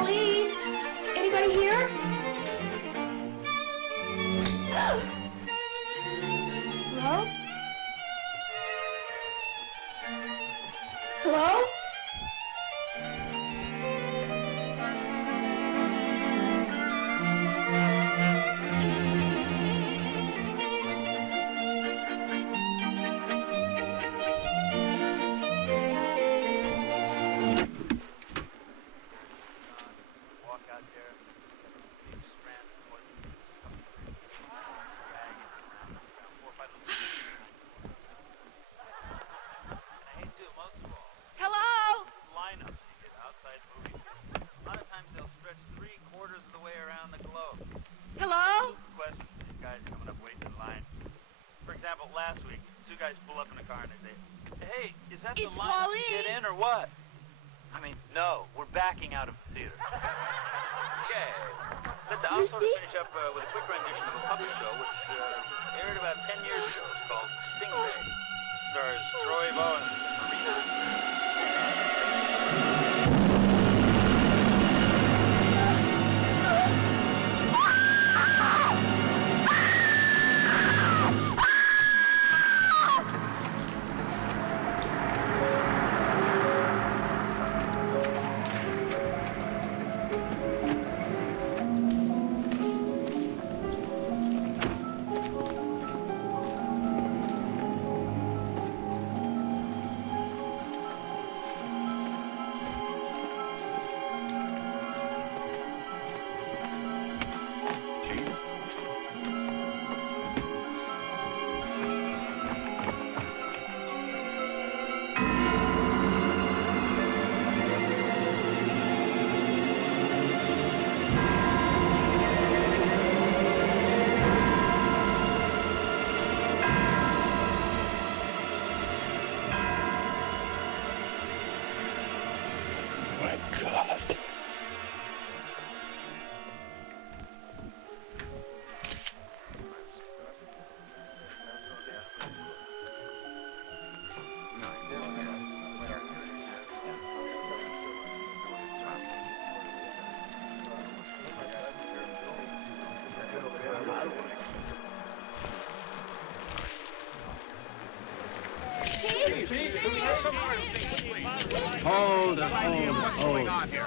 Pauline? Anybody here? Hello? Hello? Last week, two guys pull up in a car and they say, hey, is that the line to get in or what? I mean, no, we're backing out of the theater. Okay. Let's also finish up with a quick rendition of a puppet show which aired about 10 years ago. It's called Stingray. Stars Troy Bowen and Marina.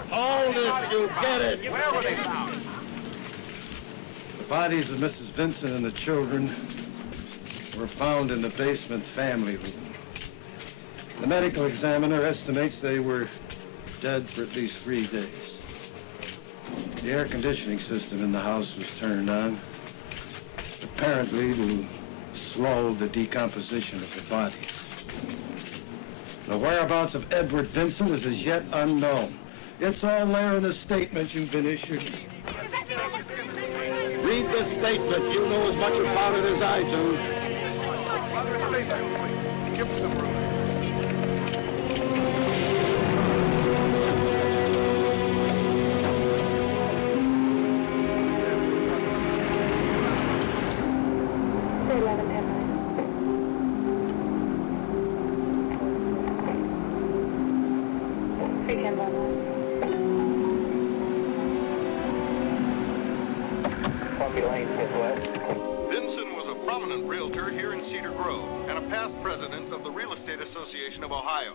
Hold it, you get it! Where were they found? The bodies of Mrs. Vincent and the children were found in the basement family room. The medical examiner estimates they were dead for at least 3 days. The air conditioning system in the house was turned on, apparently to slow the decomposition of the bodies. The whereabouts of Edward Vincent is as yet unknown. It's all there in the statement you've been issued. Read the statement. You know as much about it as I do. Give us some room. Vincent was a prominent realtor here in Cedar Grove and a past president of the Real Estate Association of Ohio.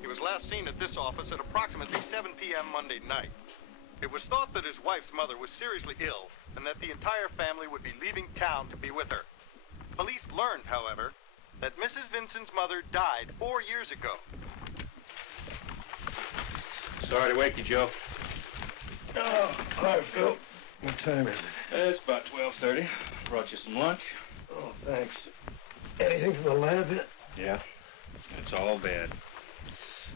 He was last seen at this office at approximately 7 p.m. Monday night. It was thought that his wife's mother was seriously ill and that the entire family would be leaving town to be with her. Police learned, however, that Mrs. Vincent's mother died 4 years ago. Sorry to wake you, Joe. Oh, hi, Phil. What time is it? It's about 12:30. Brought you some lunch. Oh, thanks. Anything from the lab yet? Yeah. It's all bad.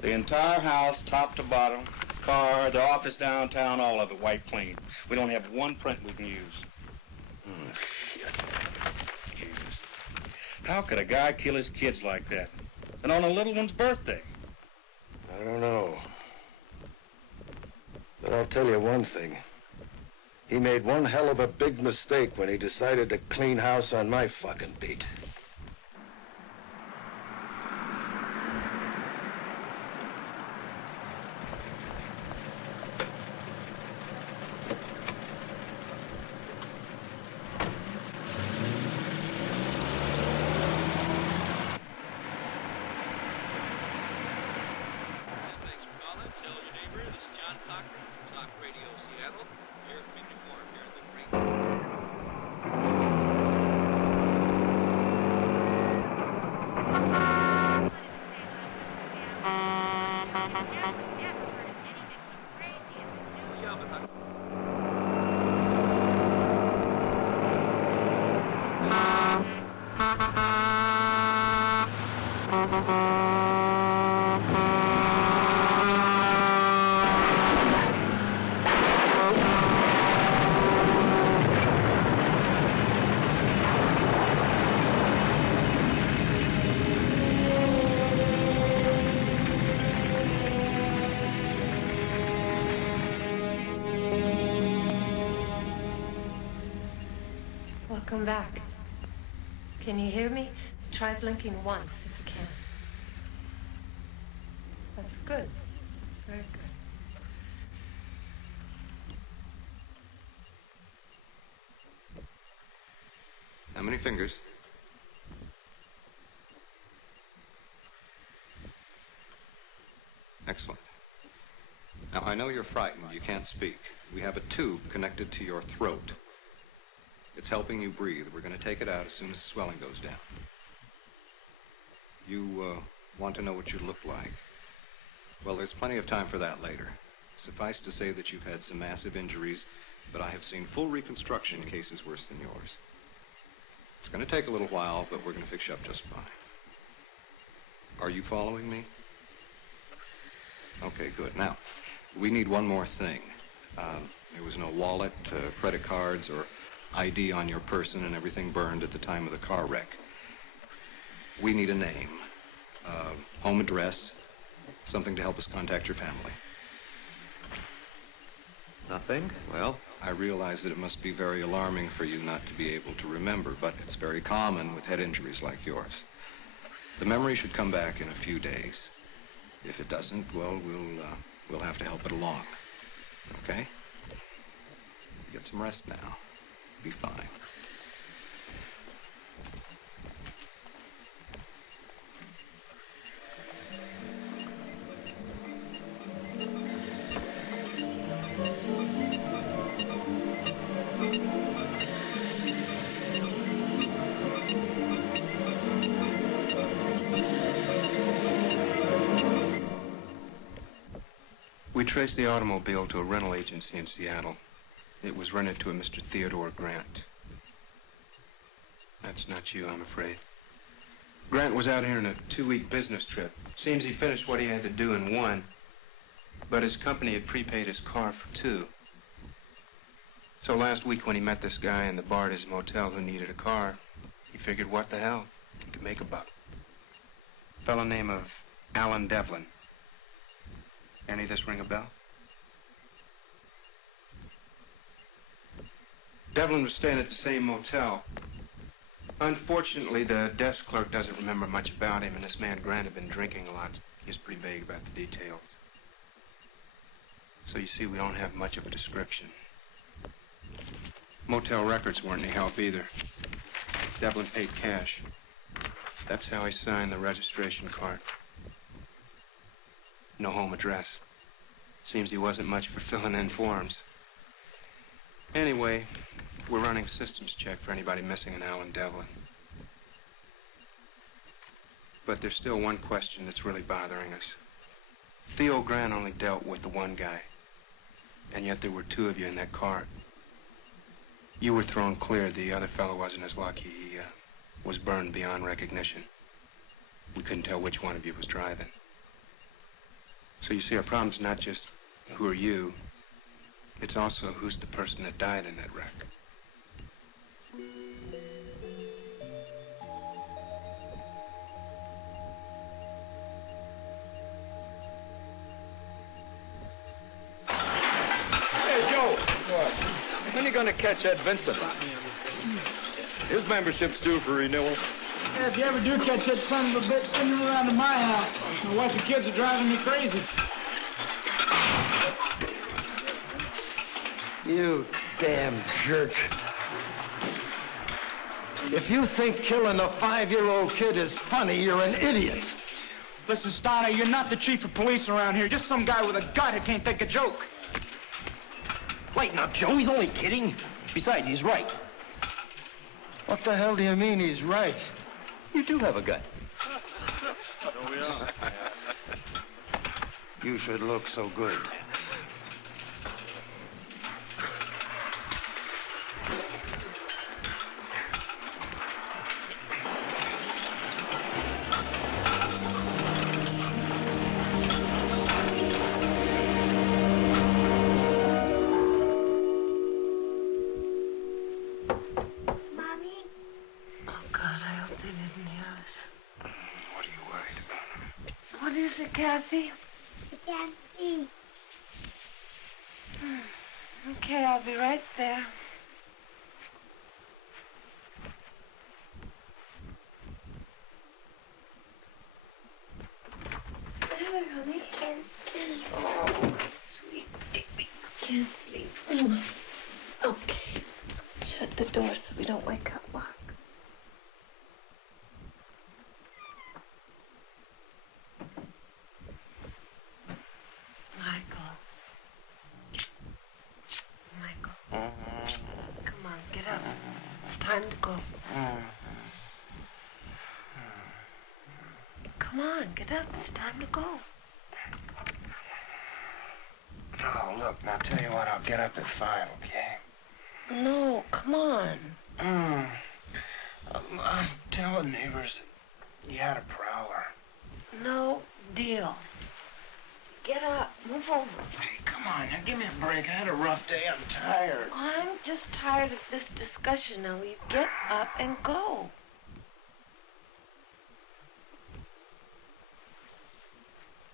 The entire house, top to bottom, car, the office downtown, all of it wiped clean. We don't have one print we can use. Oh, shit. Jesus. How could a guy kill his kids like that? And on a little one's birthday? I don't know. But I'll tell you one thing. He made one hell of a big mistake when he decided to clean house on my fucking beat. Welcome back. Can you hear me? Try blinking once if you can. That's good. That's very good. How many fingers? Excellent. Now, I know you're frightened. You can't speak. We have a tube connected to your throat. It's helping you breathe. We're going to take it out as soon as the swelling goes down. You want to know what you look like? Well, there's plenty of time for that later. Suffice to say that you've had some massive injuries, but I have seen full reconstruction in cases worse than yours. It's going to take a little while, but we're going to fix you up just fine. Are you following me? Okay, good. Now, we need one more thing. There was no wallet, credit cards, or ID on your person, and everything burned at the time of the car wreck. We need a name, home address, something to help us contact your family. Nothing? Well, I realize that it must be very alarming for you not to be able to remember, but it's very common with head injuries like yours. The memory should come back in a few days. If it doesn't, well, we'll have to help it along. Okay? Get some rest now. Be fine. we traced the automobile to a rental agency in Seattle. It was rented to a Mr. Theodore Grant. That's not you, I'm afraid. Grant was out here on a 2-week business trip. Seems he finished what he had to do in 1, but his company had prepaid his car for 2. So last week when he met this guy in the bar at his motel who needed a car, he figured, what the hell, he could make a buck. A fellow named of Allen Devlin. Any of this ring a bell? Devlin was staying at the same motel. Unfortunately, the desk clerk doesn't remember much about him, and this man Grant had been drinking a lot. He's pretty vague about the details. So you see, we don't have much of a description. Motel records weren't any help either. Devlin paid cash. That's how he signed the registration card. No home address. Seems he wasn't much for filling in forms. Anyway, we're running a systems check for anybody missing an Allen Devlin. But there's still one question that's really bothering us. Theo Grant only dealt with the one guy, and yet there were 2 of you in that car. You were thrown clear. The other fellow wasn't as lucky. He was burned beyond recognition. We couldn't tell which one of you was driving. So you see, our problem's not just who are you, it's also who's the person that died in that wreck. Hey, Joe. What? When are you going to catch Ed Vincent? His membership's due for renewal. Yeah, if you ever do catch that son of a bitch, send him around to my house. My wife and kids are driving me crazy. You damn jerk. If you think killing a 5-year-old kid is funny, you're an idiot. Listen, Steiner, you're not the chief of police around here. Just some guy with a gut who can't take a joke. Lighten up, Joe. He's only kidding. Besides, he's right. What the hell do you mean he's right? You do have a gut. You should look so good. Kathy? I can't see. Okay, I'll be right there. What's the matter, honey? I can't sleep. Oh, sweet baby. Can't sleep. Okay, let's shut the door so we don't wake up Mark. Come on, get up. It's time to go. Come on, get up. It's time to go. Oh, look, now tell you what, I'll get up at 5, okay? No, come on. I'll tell the neighbors that you had a prowler. No deal. Get up. Move over. Hey, come on, now give me a break. I had a rough day. I'm tired. I'm just tired of this discussion now. You get up and go.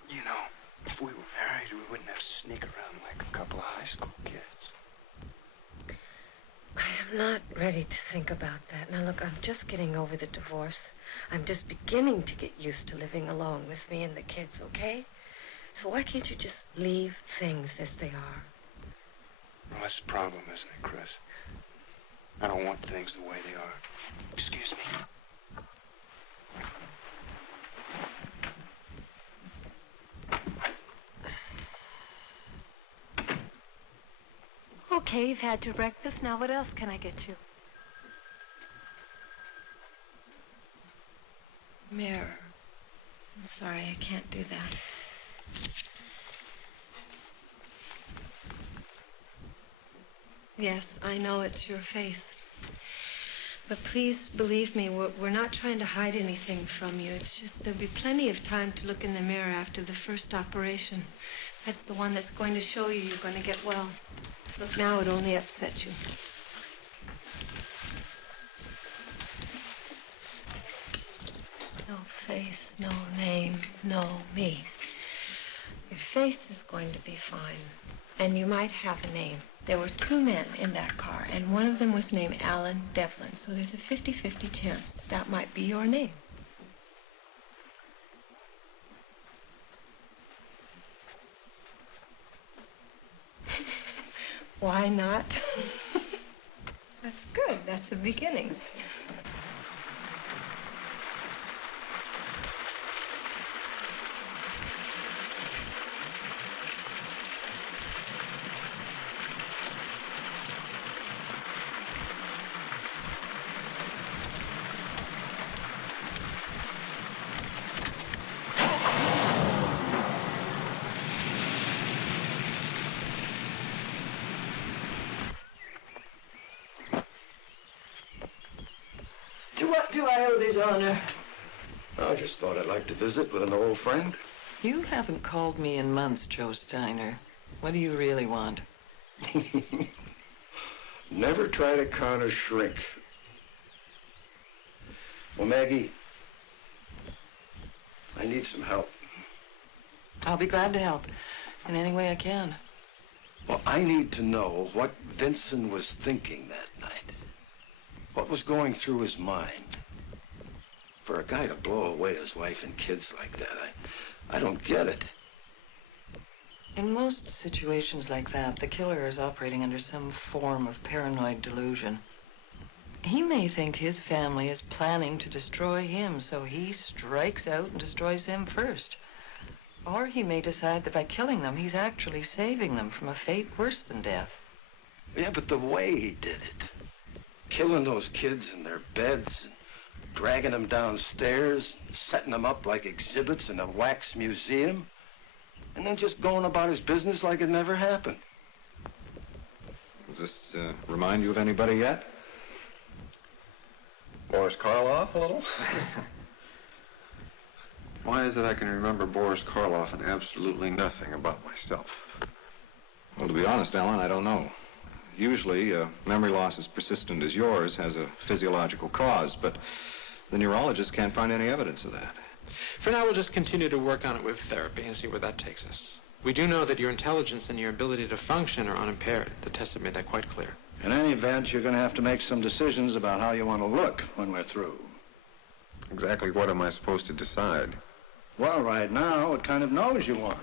You know, if we were married, we wouldn't have to sneak around like a couple of high school kids. I am not ready to think about that. Now, look, I'm just getting over the divorce. I'm just beginning to get used to living alone with me and the kids, okay? So why can't you just leave things as they are? Well, that's the problem, isn't it, Chris? I don't want things the way they are. Excuse me. Okay, you've had your breakfast. Now what else can I get you? Mirror. I'm sorry, I can't do that. Yes, I know it's your face. But please believe me, we're not trying to hide anything from you. It's just there'll be plenty of time to look in the mirror after the first operation. That's the one that's going to show you you're going to get well. Look, now it only upsets you. No face, no name, no me. Your face is going to be fine. And you might have a name. There were 2 men in that car, and one of them was named Allen Devlin, so there's a 50-50 chance that might be your name. Why not? That's good. That's a beginning. To what do I owe this honor? I just thought I'd like to visit with an old friend. You haven't called me in months, Joe Steiner. What do you really want? Never try to con a shrink. Well, Maggie, I need some help. I'll be glad to help in any way I can. Well, I need to know what Vincent was thinking that night. What was going through his mind? For a guy to blow away his wife and kids like that, I don't get it. In most situations like that, the killer is operating under some form of paranoid delusion. He may think his family is planning to destroy him, so he strikes out and destroys them first. Or he may decide that by killing them, he's actually saving them from a fate worse than death. Yeah, but the way he did it, killing those kids in their beds and dragging them downstairs, setting them up like exhibits in a wax museum. and then just going about his business like it never happened. Does this remind you of anybody yet? Boris Karloff, a little? Why is it I can remember Boris Karloff and absolutely nothing about myself? Well, to be honest, Alan, I don't know. Usually, memory loss as persistent as yours has a physiological cause, but the neurologist can't find any evidence of that. For now, we'll just continue to work on it with therapy and see where that takes us. We do know that your intelligence and your ability to function are unimpaired. The tests have made that quite clear. In any event, you're going to have to make some decisions about how you want to look when we're through. Exactly what am I supposed to decide? Well, right now, what kind of nose you want.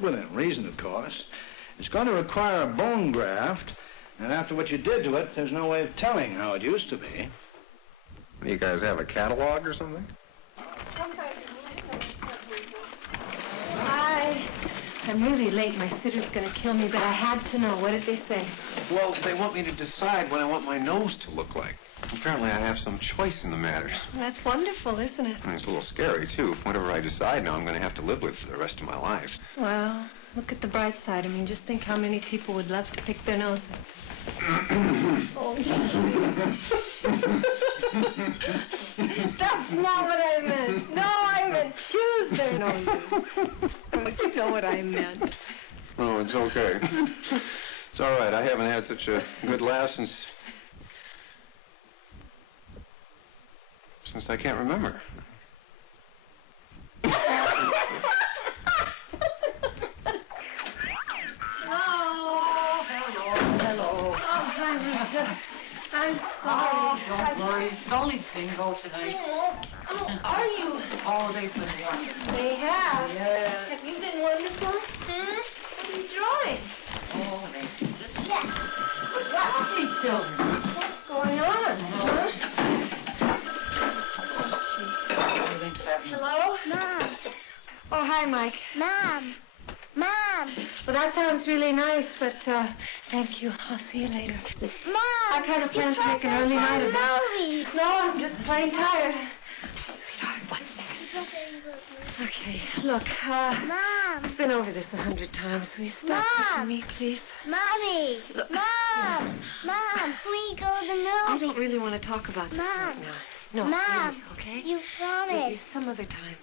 Within reason, of course. It's going to require a bone graft, and after what you did to it, there's no way of telling how it used to be. You guys have a catalog or something? Hi. I'm really late. My sitter's going to kill me, but I had to know. What did they say? Well, they want me to decide what I want my nose to look like. Apparently, I have some choice in the matter. Well, that's wonderful, isn't it? And it's a little scary, too. Whatever I decide now, I'm going to have to live with for the rest of my life. Well, look at the bright side. I mean, just think how many people would love to pick their noses. Oh, that's not what I meant. No, I meant choose their noses. Oh, you know what I meant. Oh, it's okay. It's all right. I haven't had such a good laugh since I can't remember. I'm sorry. Don't worry. It's only bingo tonight. Oh, are you? Oh, they've been wonderful. They have? Yes. Have you been wonderful? Hmm? What are you drawing? Oh, they just... Yeah. Lovely children. What's going on, huh? Hello? Mom. Oh, hi, Mike. Mom. Mom. Well, that sounds really nice, but, thank you. I'll see you later. Mom. I kind of plan to make an early night of it. Movies. No, I'm just plain tired. Sweetheart, 1 second. Okay, look, Mom. I've been over this 100 times. Will you stop pushing me, please? Mommy. Look. Mom. Mom, we go to the movies. I don't really want to talk about this right now. No, Mom. really, okay? You promised. Maybe some other time.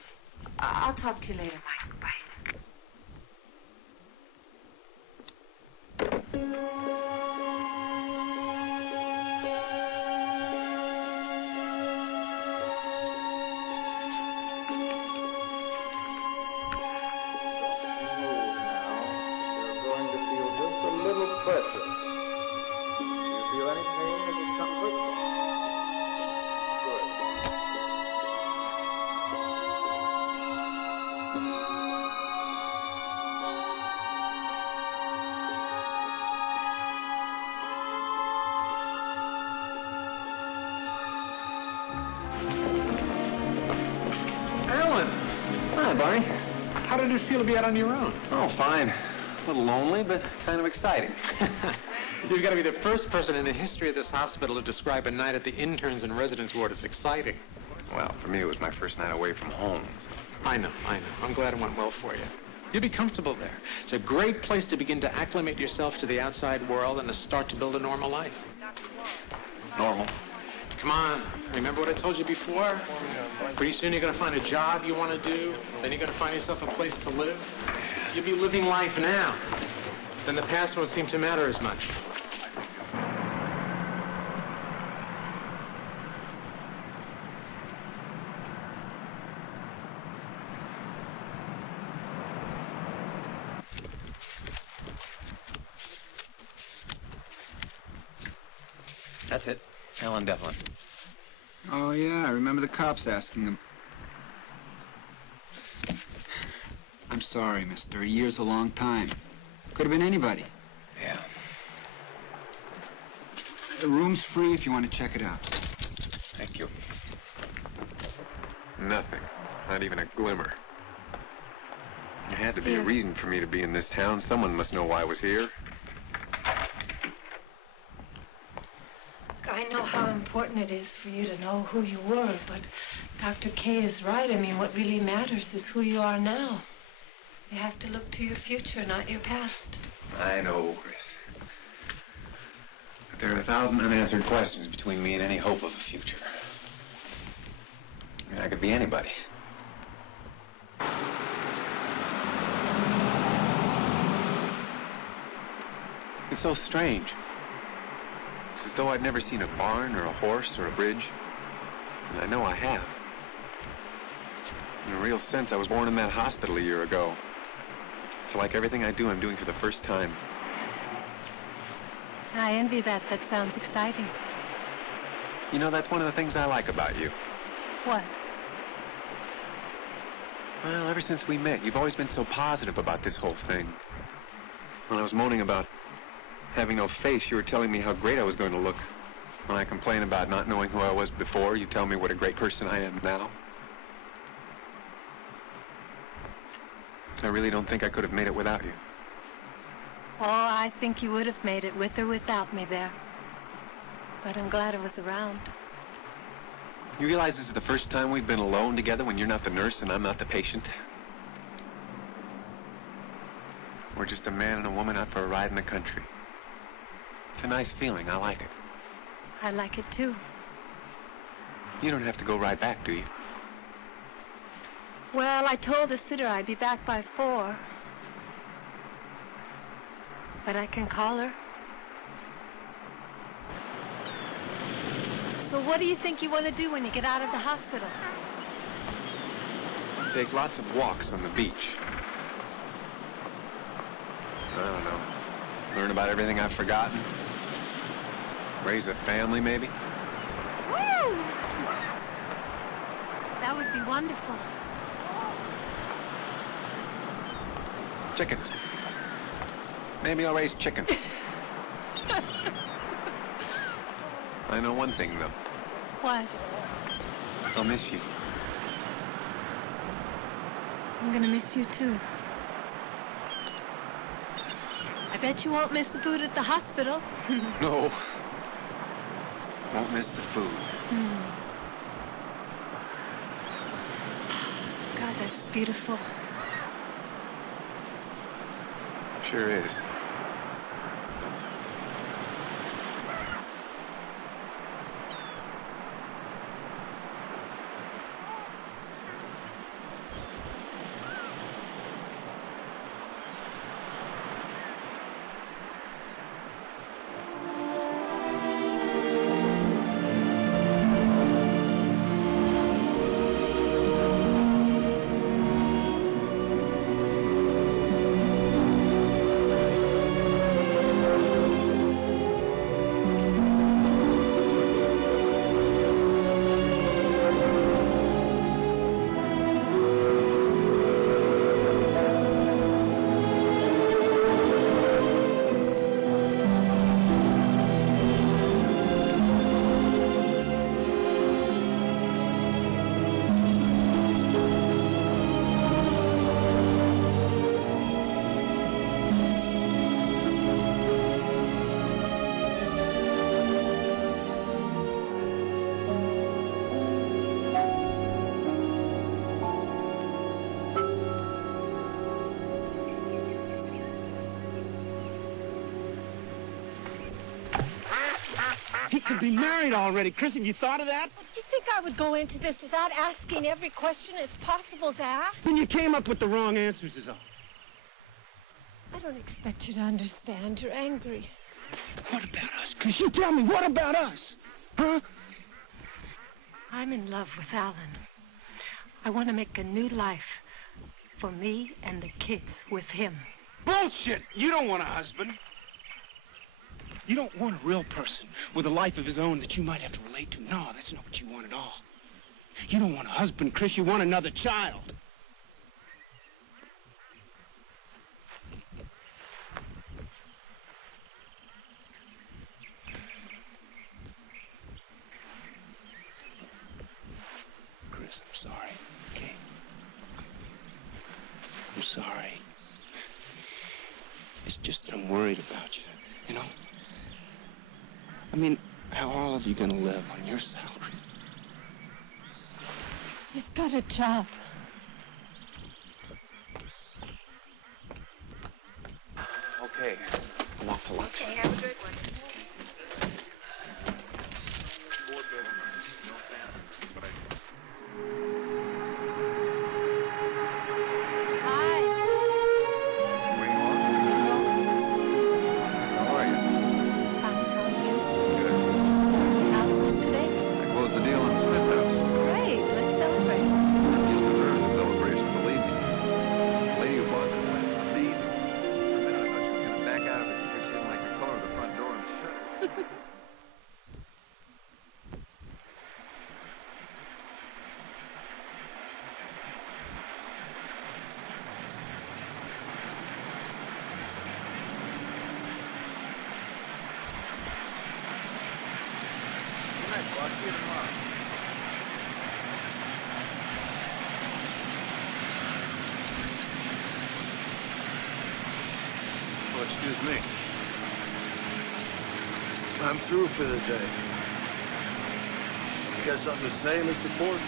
I'll talk to you later, Mike. Bye. Barney. How did it feel to be out on your own? Oh, fine. A little lonely, but kind of exciting. You've got to be the first person in the history of this hospital to describe a night at the interns and residence ward as exciting. Well, for me, it was my first night away from home. I know. I'm glad it went well for you. You'll be comfortable there. It's a great place to begin to acclimate yourself to the outside world and to start to build a normal life. Normal? Come on. Remember what I told you before? Pretty soon you're going to find a job you want to do. Then you're going to find yourself a place to live. You'll be living life now. Then the past won't seem to matter as much. That's it. Allen Devlin. Oh, yeah, I remember the cops asking him. I'm sorry, mister. A year's a long time. Could have been anybody. Yeah. The room's free if you want to check it out. Thank you. Nothing. Not even a glimmer. There had to be a reason for me to be in this town. Someone must know why I was here. I know how important it is for you to know who you were, but Dr. K is right. I mean, what really matters is who you are now. You have to look to your future, not your past. I know, Chris. But there are 1,000 unanswered questions between me and any hope of a future. I mean, I could be anybody. It's so strange. It's as though I'd never seen a barn or a horse or a bridge. And I know I have. In a real sense, I was born in that hospital a year ago. It's like everything I do, I'm doing for the first time. I envy that. That sounds exciting. You know, that's one of the things I like about you. What? Well, ever since we met, you've always been so positive about this whole thing. When I was moaning about having no face, you were telling me how great I was going to look. When I complain about not knowing who I was before, you tell me what a great person I am now. I really don't think I could have made it without you. Oh, I think you would have made it with or without me there. But I'm glad I was around. You realize this is the first time we've been alone together when you're not the nurse and I'm not the patient? We're just a man and a woman out for a ride in the country. It's a nice feeling. I like it. I like it too. You don't have to go right back, do you? Well, I told the sitter I'd be back by 4. But I can call her. So what do you think you want to do when you get out of the hospital? Take lots of walks on the beach. I don't know. Learn about everything I've forgotten. Raise a family, maybe. Woo! That would be wonderful. Chickens. Maybe I'll raise chickens. I know one thing, though. What? I'll miss you. I'm gonna miss you too. I bet you won't miss the food at the hospital. No. Won't miss the food. God, that's beautiful. Sure is. He could be married already. Chris, have you thought of that? You think I would go into this without asking every question it's possible to ask? Then you came up with the wrong answers is all. I don't expect you to understand. You're angry. What about us, Chris? You tell me, what about us? Huh? I'm in love with Allen. I want to make a new life for me and the kids with him. Bullshit! You don't want a husband. You don't want a real person with a life of his own that you might have to relate to. No, that's not what you want at all. You don't want a husband, Chris. You want another child. Chris, I'm sorry, okay? I'm sorry. It's just that I'm worried about you, you know? I mean, how all of you gonna live on your salary? He's got a job. Okay. I'm off to lunch. Okay, have a good one. Oh, excuse me. I'm through for the day. You got something to say, Mr. Ford?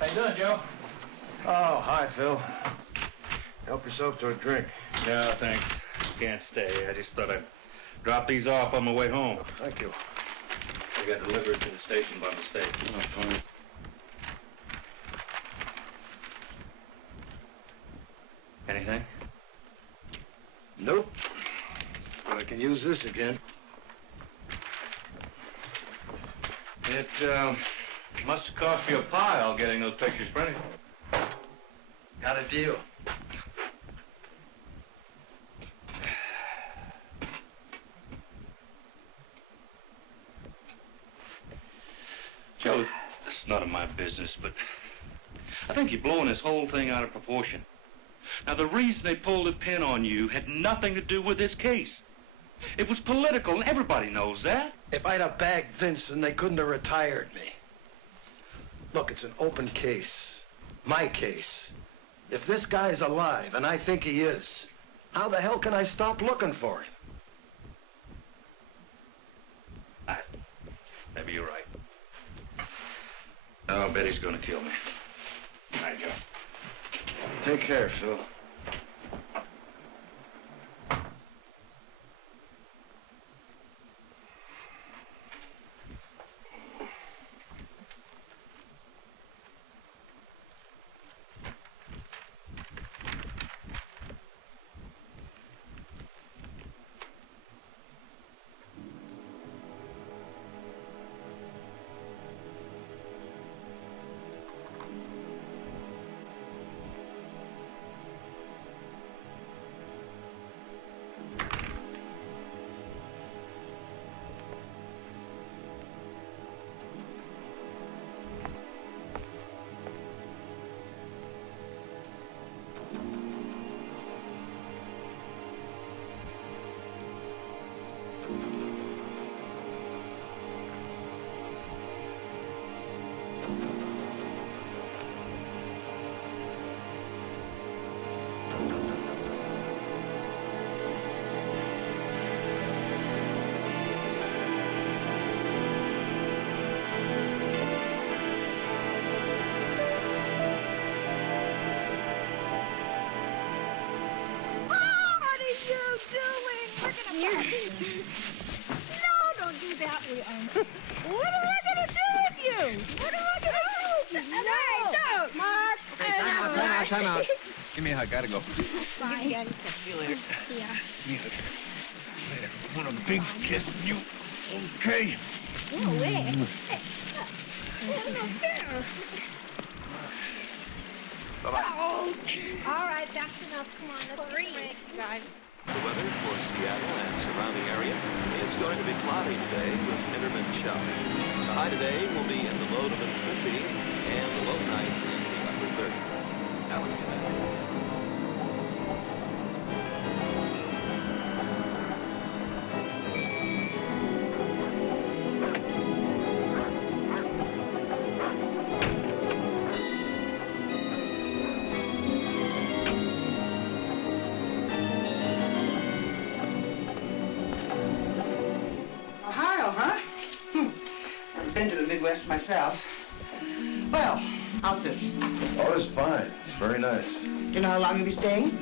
How you doing, Joe? Oh, hi, Phil. Help yourself to a drink. No, thanks. Can't stay. I just thought I'd drop these off on my way home. Thank you. I got delivered to the station by mistake. Oh, fine. Anything? Nope. But I can use this again. It must have cost you a pile getting those pictures printed. Got a deal. Joe, this is none of my business, but I think you're blowing this whole thing out of proportion. Now, the reason they pulled a pin on you had nothing to do with this case. It was political, and everybody knows that. If I'd have bagged Vincent, they couldn't have retired me. Look, it's an open case. My case. If this guy's alive, and I think he is, how the hell can I stop looking for him? Maybe you're right. I'll bet he's gonna kill me. All right, Joe. Take care, Phil. Time out. Give me a hug. Gotta go. Bye. See you later. See ya. Later. Want a big kiss from you? Okay. No way. Hey, Bye-bye. Oh, all right, that's enough. Come on, let's break, you guys. The weather for Seattle and surrounding area, it's going to be cloudy today with intermittent showers. The high today will be in the low to mid-50s and the low night in the upper 30s. Alan, good night. this myself. Well, how's this? Oh, it's fine. It's very nice. Do you know how long you'll be staying?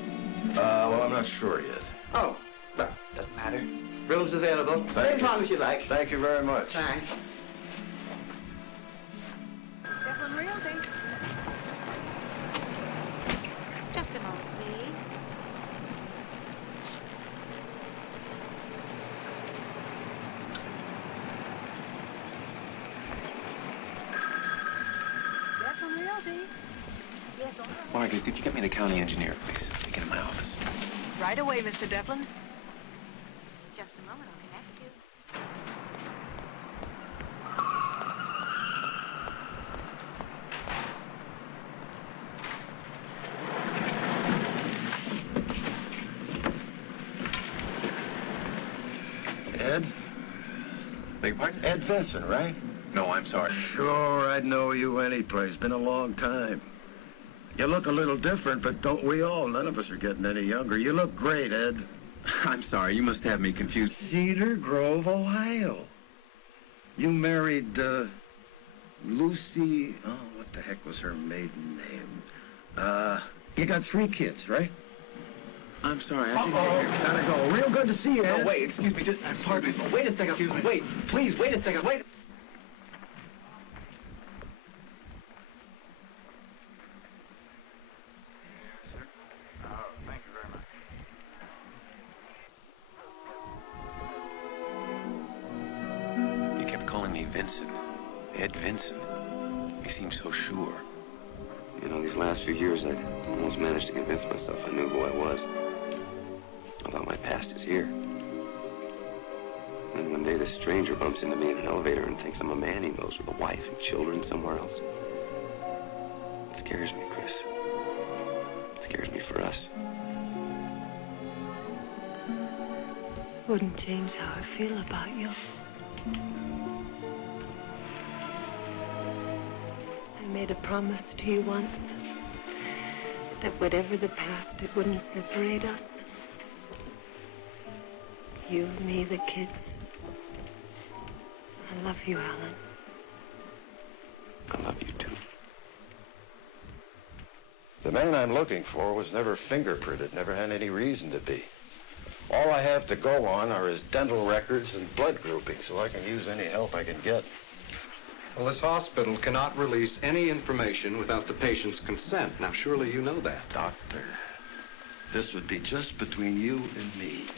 Well, I'm not sure yet. Oh, well, doesn't matter. Room's available. Stay as long as you like. Thank you very much. Bye. Devlin Realty. Just a moment, please. Devlin Realty. Yes, all right. Margaret, could you get me the county engineer, please? Take it in my office. Right away, Mr. Devlin. Just a moment, I'll connect you. Ed? Beg your pardon? Ed Vincent, right? No, I'm sorry. Sure, I'd know you anyplace. Been a long time. You look a little different, but don't we all? None of us are getting any younger. You look great, Ed. I'm sorry, you must have me confused. Cedar Grove, Ohio. You married, Lucy... Oh, what the heck was her maiden name? You got 3 kids, right? I'm sorry, I didn't hear. Gotta go. Real good to see you, Ed. No, wait, excuse me, just, pardon me. Wait a second. Excuse me. Wait, please, wait a second, wait. Thank you very much. You kept calling me Vincent. Ed Vincent. He seemed so sure. You know, these last few years, I almost managed to convince myself I knew who I was. I thought my past is here. And one day this stranger bumps into me in an elevator and thinks I'm a man he knows with a wife and children somewhere else. It scares me, Chris. It scares me for us. Wouldn't change how I feel about you. I made a promise to you once that whatever the past, it wouldn't separate us. You, me, the kids. I love you, Alan. I love you too. The man I'm looking for was never fingerprinted, never had any reason to be. All I have to go on are his dental records and blood groupings, so I can use any help I can get. Well, this hospital cannot release any information without the patient's consent. Now, surely you know that. Doctor, this would be just between you and me.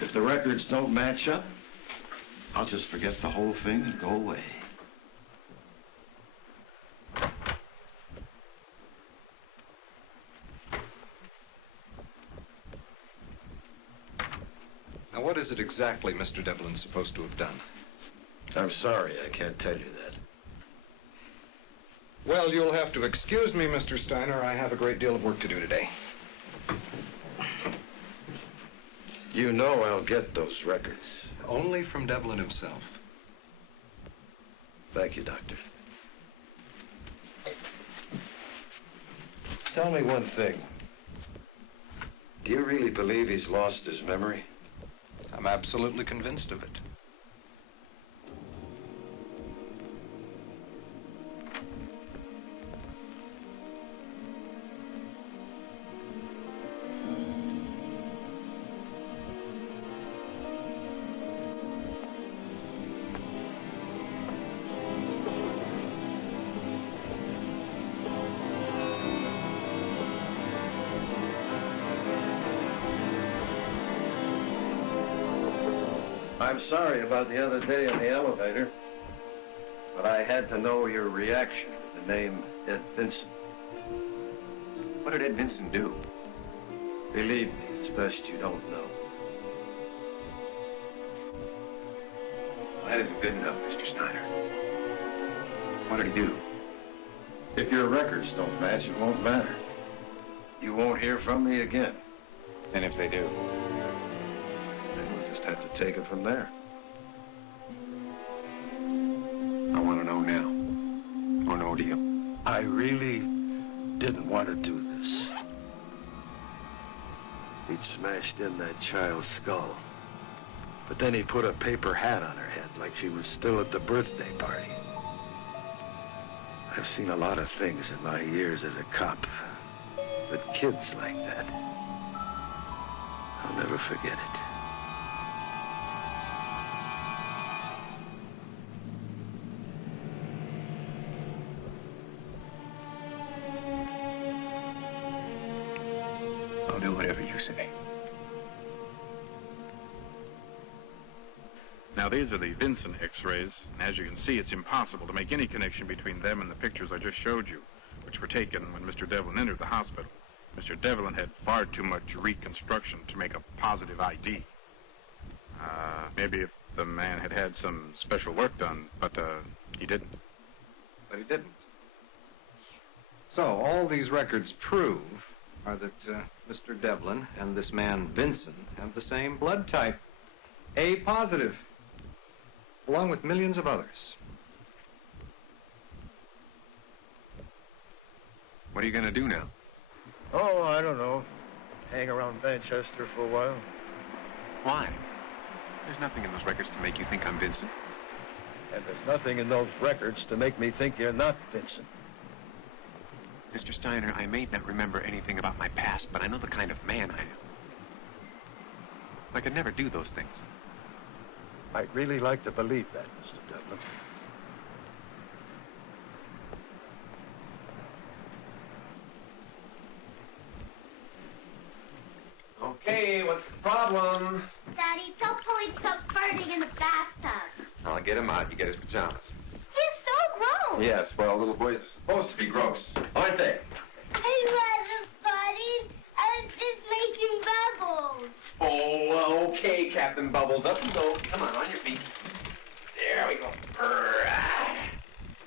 If the records don't match up, I'll just forget the whole thing and go away. Now, what is it exactly Mr. Devlin's supposed to have done? I'm sorry, I can't tell you that. Well, you'll have to excuse me, Mr. Steiner. I have a great deal of work to do today. You know I'll get those records. Only from Devlin himself. Thank you, Doctor. Tell me one thing. Do you really believe he's lost his memory? I'm absolutely convinced of it. I'm sorry about the other day in the elevator, but I had to know your reaction to the name Ed Vincent. What did Ed Vincent do? Believe me, it's best you don't know. Well, that isn't good enough, Mr. Steiner. What did he do? If your records don't match, it won't matter. You won't hear from me again. And if they do? Then we'll just have to take it from there. I want to know now. Or no deal. I really didn't want to do this. He'd smashed in that child's skull. But then he put a paper hat on her head like she was still at the birthday party. I've seen a lot of things in my years as a cop. But kids like that, I'll never forget it. I'll do whatever you say. Now, these are the Vincent x-rays, and as you can see, it's impossible to make any connection between them and the pictures I just showed you, which were taken when Mr. Devlin entered the hospital. Mr. Devlin had far too much reconstruction to make a positive ID. Maybe if the man had had some special work done, but he didn't. But he didn't. So, all these records prove are that Mr. Devlin and this man Vincent have the same blood type, A positive, along with millions of others. What are you going to do now? Oh, I don't know. Hang around Manchester for a while. Why? There's nothing in those records to make you think I'm Vincent. And there's nothing in those records to make me think you're not Vincent. Mr. Steiner, I may not remember anything about my past, but I know the kind of man I am. I could never do those things. I'd really like to believe that, Mr. Devlin. Okay, what's the problem? Daddy, tell Polly to stop farting in the bathtub. I'll get him out. You get his pajamas. He's so gross. Yes, well, little boys are supposed to be gross, aren't they? I wasn't farting. I was just making bubbles. Oh, okay, Captain Bubbles. Up you go. Come on your feet. There we go.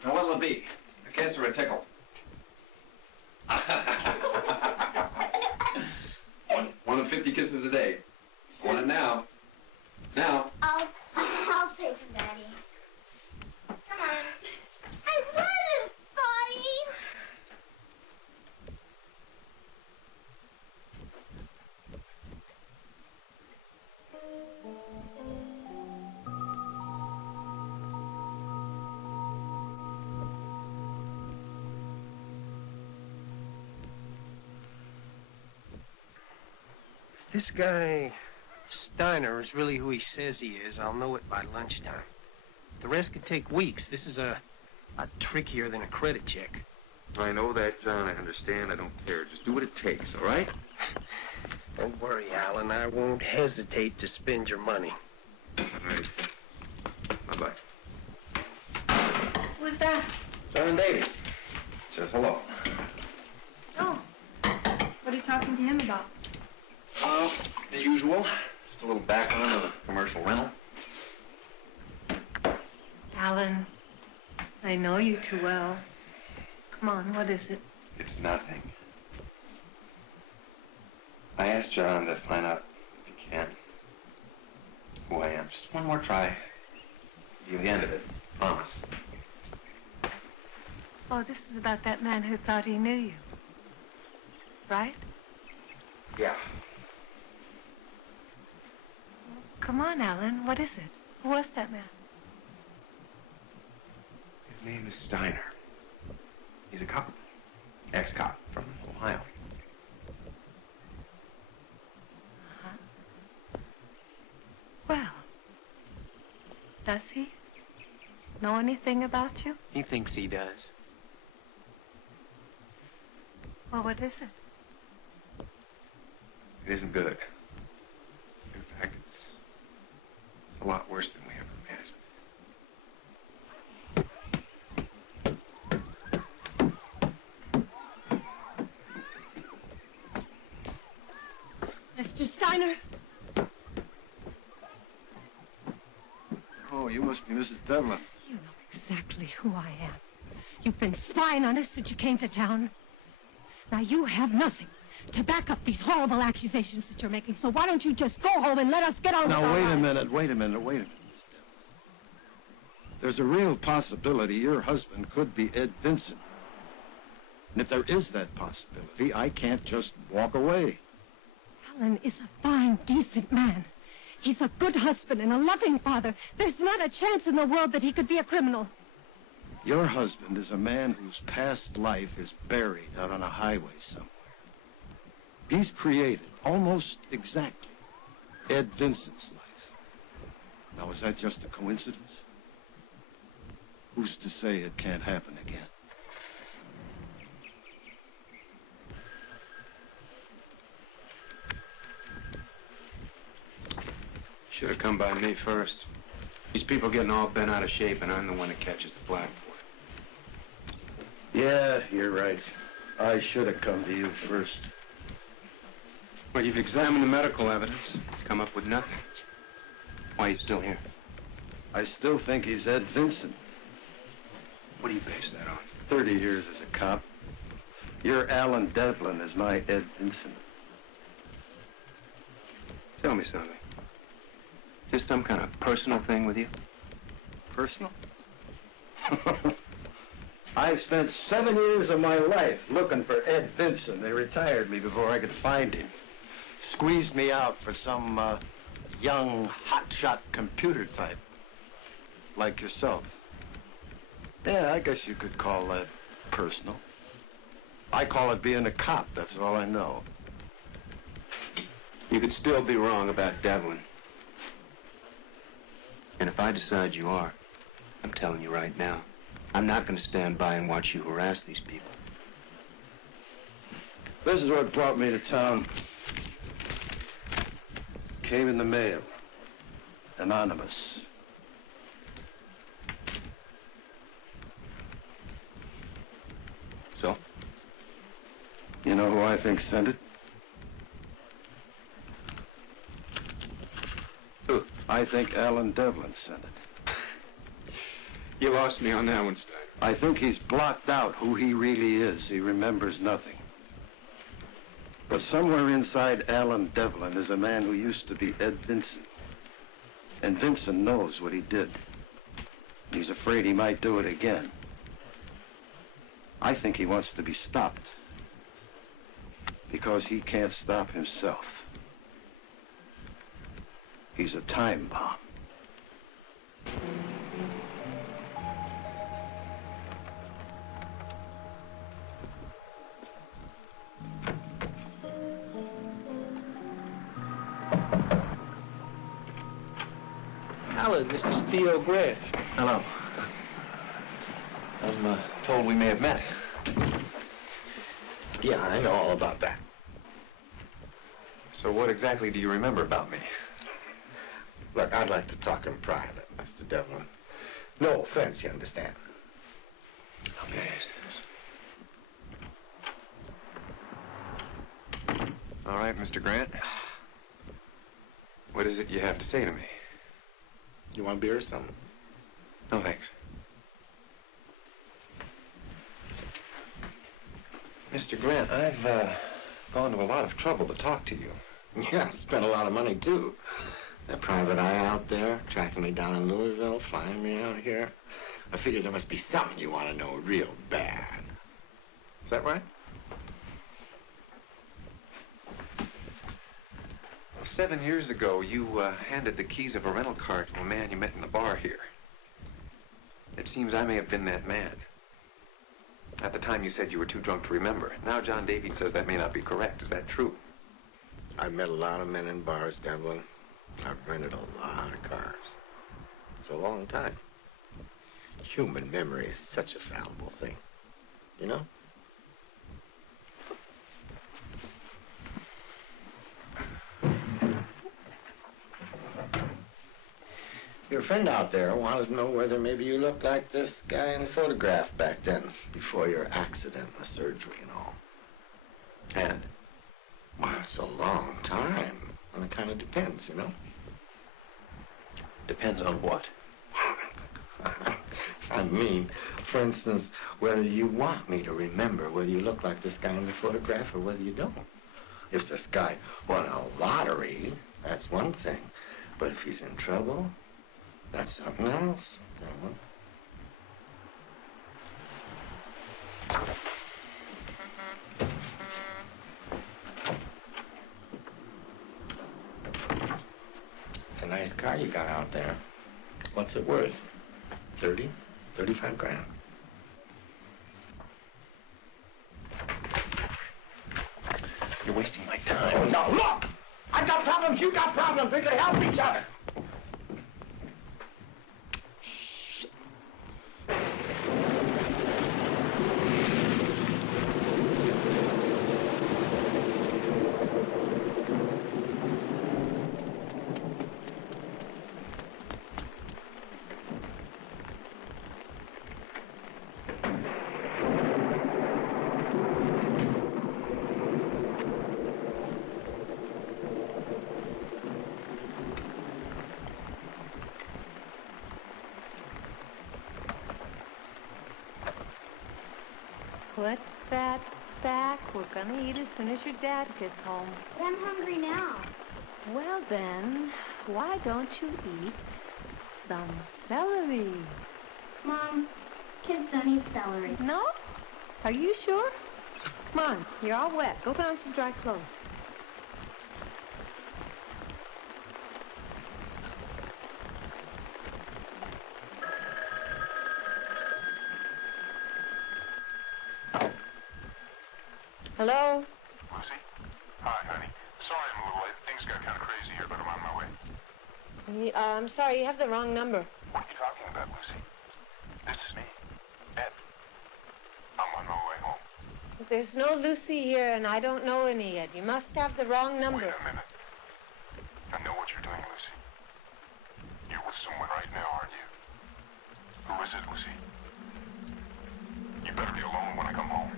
Now, what'll it be? A kiss or a tickle? One of 50 kisses a day. I want it now. Now. I'll take him, Daddy. Come on. I wasn't farting. This guy, Steiner, is really who he says he is. I'll know it by lunchtime. The rest could take weeks. This is a lot trickier than a credit check. I know that, John. I understand. I don't care. Just do what it takes, all right? Don't worry, Allen. I won't hesitate to spend your money. All right. Bye-bye. Who's that? John Davy. Says hello. Oh. What are you talking to him about? The usual. Just a little background on a commercial rental. Allen, I know you too well. Come on, what is it? It's nothing. I asked John to find out, if he can, who I am. Just one more try. Give you the end of it. Promise. Oh, this is about that man who thought he knew you. Right? Yeah. Come on, Allen. What is it? Who was that man? His name is Steiner. He's a cop. Ex-cop from Ohio. Well, does he know anything about you? He thinks he does. Well, what is it? It isn't good. In fact, it's a lot worse than we ever imagined. Mr. Steiner? Oh, you must be Mrs. Devlin. You know exactly who I am. You've been spying on us since you came to town. Now, you have nothing to back up these horrible accusations that you're making, so why don't you just go home and let us get on with our Now, wait a lives? minute, wait a minute, wait a minute, Miss Devlin. There's a real possibility your husband could be Ed Vincent. And if there is that possibility, I can't just walk away. Allen is a fine, decent man. He's a good husband and a loving father. There's not a chance in the world that he could be a criminal. Your husband is a man whose past life is buried out on a highway somewhere. He's created, almost exactly, Ed Vincent's life. Now, is that just a coincidence? Who's to say it can't happen again? Should have come by me first. These people getting all bent out of shape, and I'm the one that catches the flak for it. Yeah, you're right. I should have come to you first. Well, you've examined the medical evidence. Come up with nothing. Why are you still here? I still think he's Ed Vincent. What do you base that on? 30 years as a cop. Your Allen Devlin is my Ed Vincent. Tell me something. Is this some kind of personal thing with you? Personal? I've spent 7 years of my life looking for Ed Vincent. They retired me before I could find him. Squeezed me out for some young, hotshot computer type. Like yourself. Yeah, I guess you could call that personal. I call it being a cop, that's all I know. You could still be wrong about Devlin. And if I decide you are, I'm telling you right now, I'm not going to stand by and watch you harass these people. This is what brought me to town. Came in the mail. Anonymous. So? You know who I think sent it? Who? I think Allen Devlin sent it. You lost me on that one, Steiner. I think he's blocked out who he really is. He remembers nothing. But somewhere inside Allen Devlin is a man who used to be Ed Vincent. And Vincent knows what he did. He's afraid he might do it again. I think he wants to be stopped. Because he can't stop himself. He's a time bomb. Alan, this is Theo Grant. Hello. I'm told we may have met. Yeah, I know all about that. So what exactly do you remember about me? Look, I'd like to talk in private, Mr. Devlin. No offense, you understand. Okay. All right, Mr. Grant. What is it you have to say to me? You want a beer or something? No, thanks. Mr. Grant, I've gone to a lot of trouble to talk to you. Yeah, spent a lot of money, too. That private eye out there, tracking me down in Louisville, flying me out here. I figured there must be something you want to know real bad. Is that right? 7 years ago, you handed the keys of a rental car to a man you met in the bar here. It seems I may have been that man. At the time, you said you were too drunk to remember. Now John Davies says that may not be correct. Is that true? I've met a lot of men in bars, Devlin. I've rented a lot of cars. It's a long time. Human memory is such a fallible thing. You know? Your friend out there wanted to know whether maybe you looked like this guy in the photograph back then, before your accident, the surgery and all. And? Well, it's a long time. And it kind of depends, you know? Depends on what? I mean, for instance, whether you want me to remember whether you look like this guy in the photograph or whether you don't. If this guy won a lottery, that's one thing. But if he's in trouble, that's something else. It's a nice car you got out there. What's it worth? 30, 35 grand. You're wasting my time. Oh, no, look! I got problems, you got problems. We can help each other. Put that back. We're gonna eat as soon as your dad gets home. But I'm hungry now. Well then, why don't you eat some celery? Mom, kids don't eat celery. No? Are you sure? Come on, you're all wet. Go put on some dry clothes. Hello? Lucy? Hi, honey. Sorry I'm a little late. Things got kind of crazy here, but I'm on my way. I'm sorry, you have the wrong number. What are you talking about, Lucy? This is me, Ed. I'm on my way home. There's no Lucy here, and I don't know any yet. You must have the wrong number. Wait a minute. I know what you're doing, Lucy. You're with someone right now, aren't you? Who is it, Lucy? You better be alone when I come home.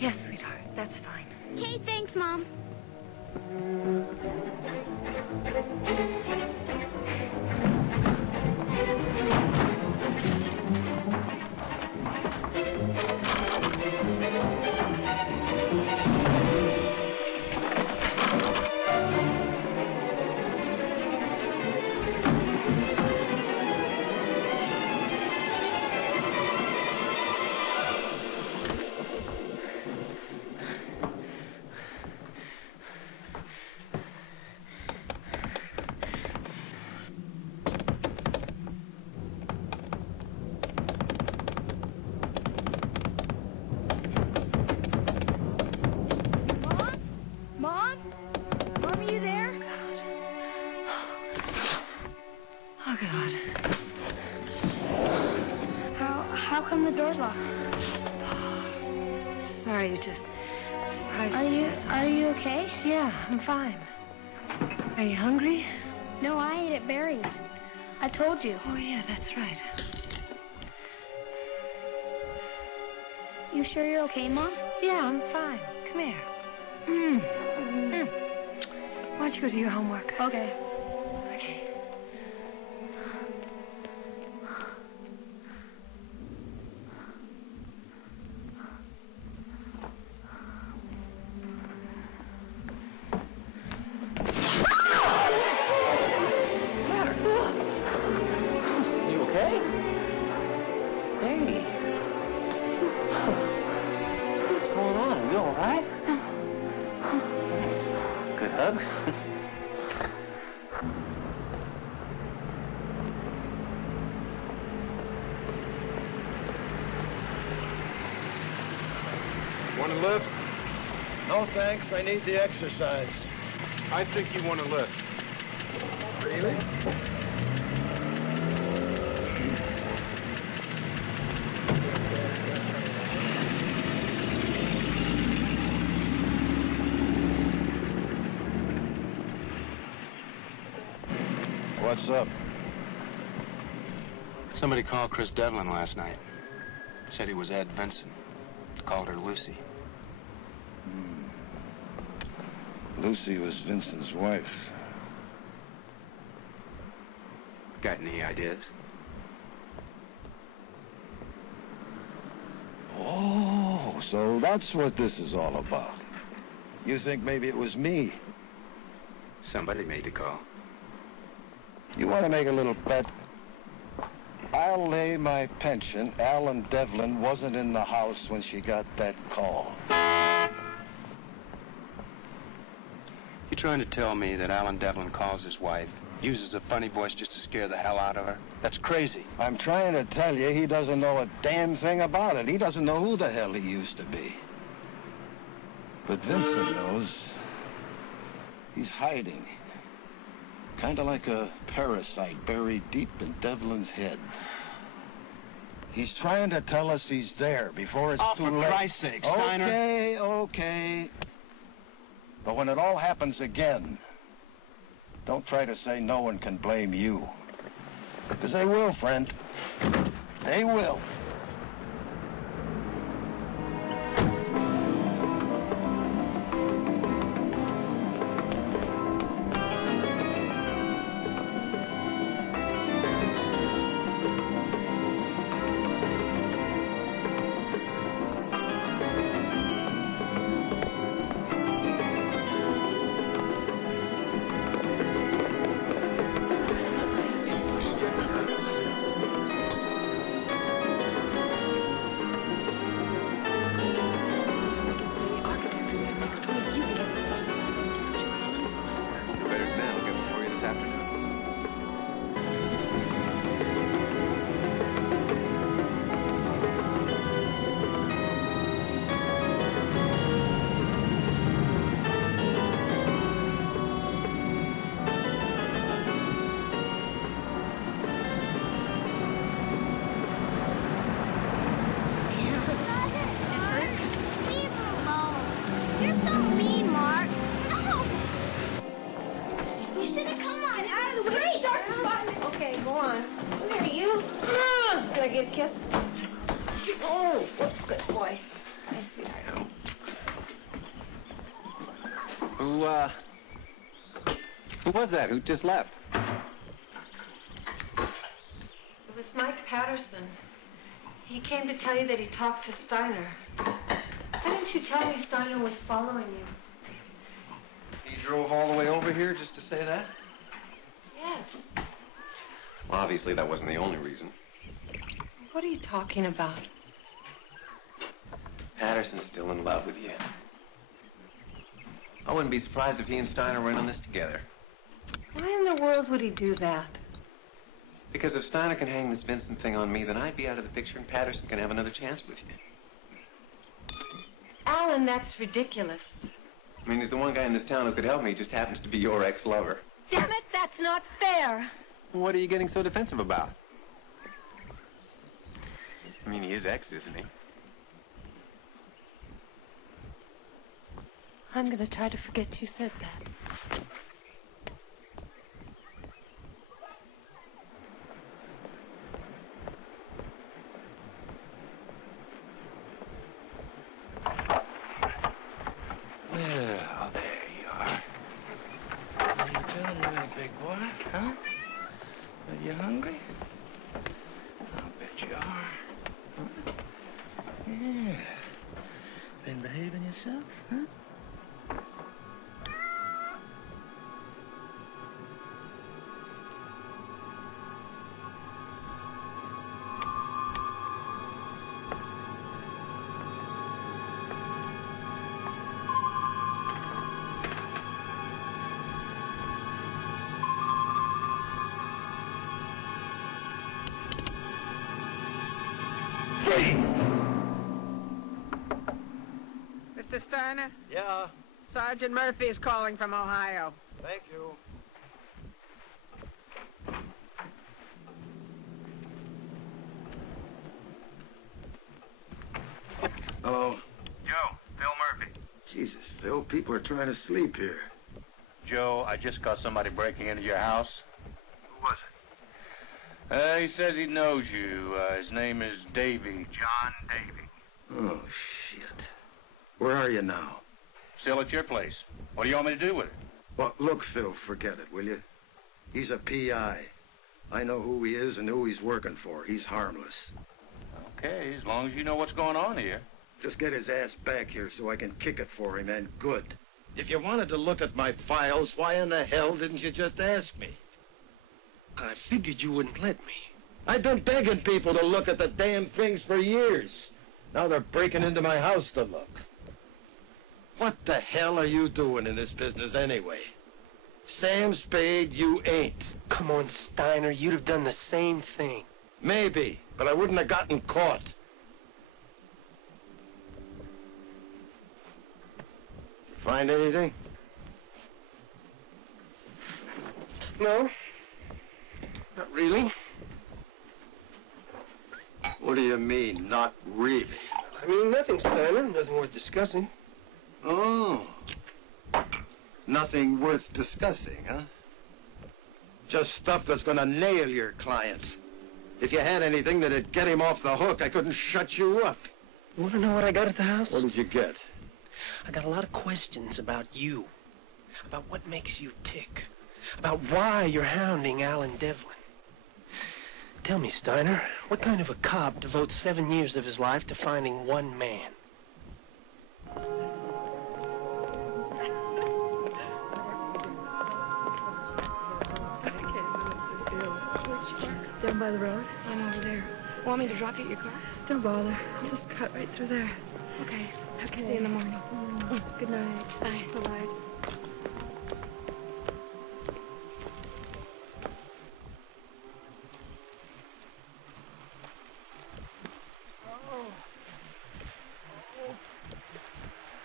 Yes, sweetheart, that's fine. Okay, thanks, Mom. Mom? Mom, are you there? Oh, God. How come the door's locked? Sorry, you just surprised me. that's all. Are you okay? Yeah, I'm fine. Are you hungry? No, I ate at Barry's. I told you. Oh, yeah, that's right. You sure you're okay, Mom? Yeah, I'm fine. Come here. Why don't you go do your homework? Okay. Okay. You okay? Hey. What's going on? Are you all right? Good hug. Want a lift? No, thanks. I need the exercise. I think you want to lift. Really? What's up? Somebody called Chris Devlin last night. Said he was Ed Vincent. Called her Lucy. Lucy was Vincent's wife. Got any ideas? Oh, So that's what this is all about. You think maybe it was me? Somebody made the call. You want to make a little bet? I'll lay my pension Allen Devlin wasn't in the house when she got that call. You trying to tell me that Allen Devlin calls his wife, uses a funny voice just to scare the hell out of her? That's crazy. I'm trying to tell you he doesn't know a damn thing about it. He doesn't know who the hell he used to be. But Vincent knows. He's hiding. Kind of like a parasite buried deep in Devlin's head. He's trying to tell us he's there before it's too late. Oh, for Christ's sake, Steiner. Okay. But when it all happens again, don't try to say no one can blame you. Because they will, friend. They will. Who was that? Who just left? It was Mike Patterson. He came to tell you that he talked to Steiner. Why didn't you tell me Steiner was following you? He drove all the way over here just to say that? Yes. Well, obviously that wasn't the only reason. What are you talking about? Patterson's still in love with you. I wouldn't be surprised if he and Steiner were in on this together. Why in the world would he do that? Because if Steiner can hang this Vincent thing on me, then I'd be out of the picture and Patterson can have another chance with you. Alan, that's ridiculous. I mean, he's the one guy in this town who could help me. He just happens to be your ex-lover. Damn it, that's not fair. What are you getting so defensive about? I mean, he is ex, isn't he? I'm going to try to forget you said that. Well, there you are. How you doing, little big boy? Huh? Are you hungry? I'll bet you are. Huh? Yeah. Been behaving yourself, huh? Mr. Steiner? Yeah? Sergeant Murphy is calling from Ohio. Thank you. Hello? Joe, Phil Murphy. Jesus, Phil, people are trying to sleep here. Joe, I just got somebody breaking into your house. Who was it? He says he knows you. His name is Davy. John Davy. Oh, shit. Where are you now? Still at your place. What do you want me to do with it? Well, look, Phil, forget it, will you? He's a P.I. I know who he is and who he's working for. He's harmless. Okay, as long as you know what's going on here. Just get his ass back here so I can kick it for him, and good. If you wanted to look at my files, why in the hell didn't you just ask me? I figured you wouldn't let me. I've been begging people to look at the damn things for years. Now they're breaking into my house to look. What the hell are you doing in this business anyway? Sam Spade, you ain't. Come on, Steiner, you'd have done the same thing. Maybe, but I wouldn't have gotten caught. Find anything? No. Not really. What do you mean, not really? I mean, nothing, Steiner. Nothing worth discussing. Oh. Nothing worth discussing, huh? Just stuff that's gonna nail your client. If you had anything that'd get him off the hook, I couldn't shut you up. You want to know what I got at the house? What did you get? I got a lot of questions about you. About what makes you tick. About why you're hounding Allen Devlin. Tell me, Steiner, what kind of a cop devotes 7 years of his life to finding one man? Down by the road? I'm over there. Want me to drop you at your car? Don't bother. I'll just cut right through there. Okay. Okay. See you in the morning. Good night. Bye. Bye-bye.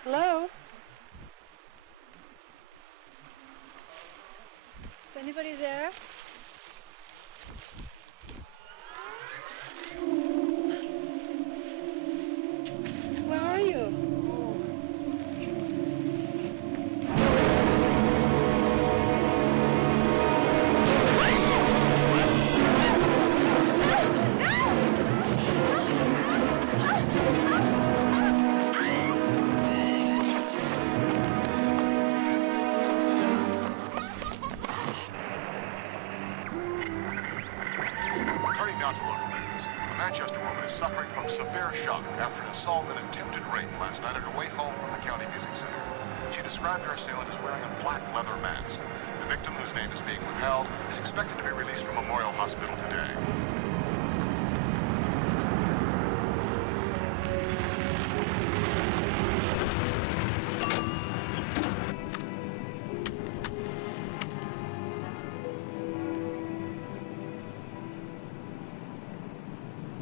Hello? Is anybody there? Where are you? Turning now to local news. A Manchester woman is suffering from severe shock after an assault and attempted rape last night on her way home from the County Music Center. She described her assailant as wearing a black leather mask. The victim, whose name is being withheld, is expected to be released from Memorial Hospital today.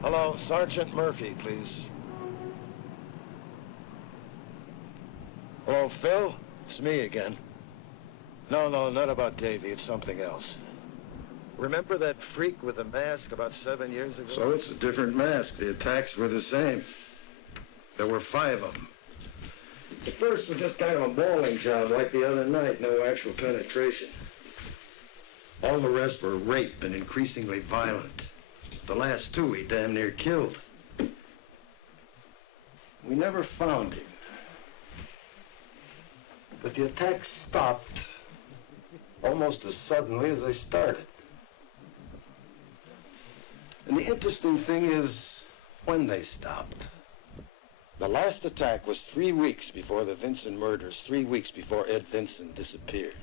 Hello, Sergeant Murphy, please. Hello, Phil? It's me again. No, not about Davy. It's something else. Remember that freak with the mask about 7 years ago? So it's a different mask. The attacks were the same. There were 5 of them. The first was just kind of a mauling job like the other night. No actual penetration. All the rest were rape and increasingly violent. The last 2 he damn near killed. We never found him. But the attacks stopped almost as suddenly as they started. And the interesting thing is when they stopped. The last attack was 3 weeks before the Vincent murders, 3 weeks before Ed Vincent disappeared.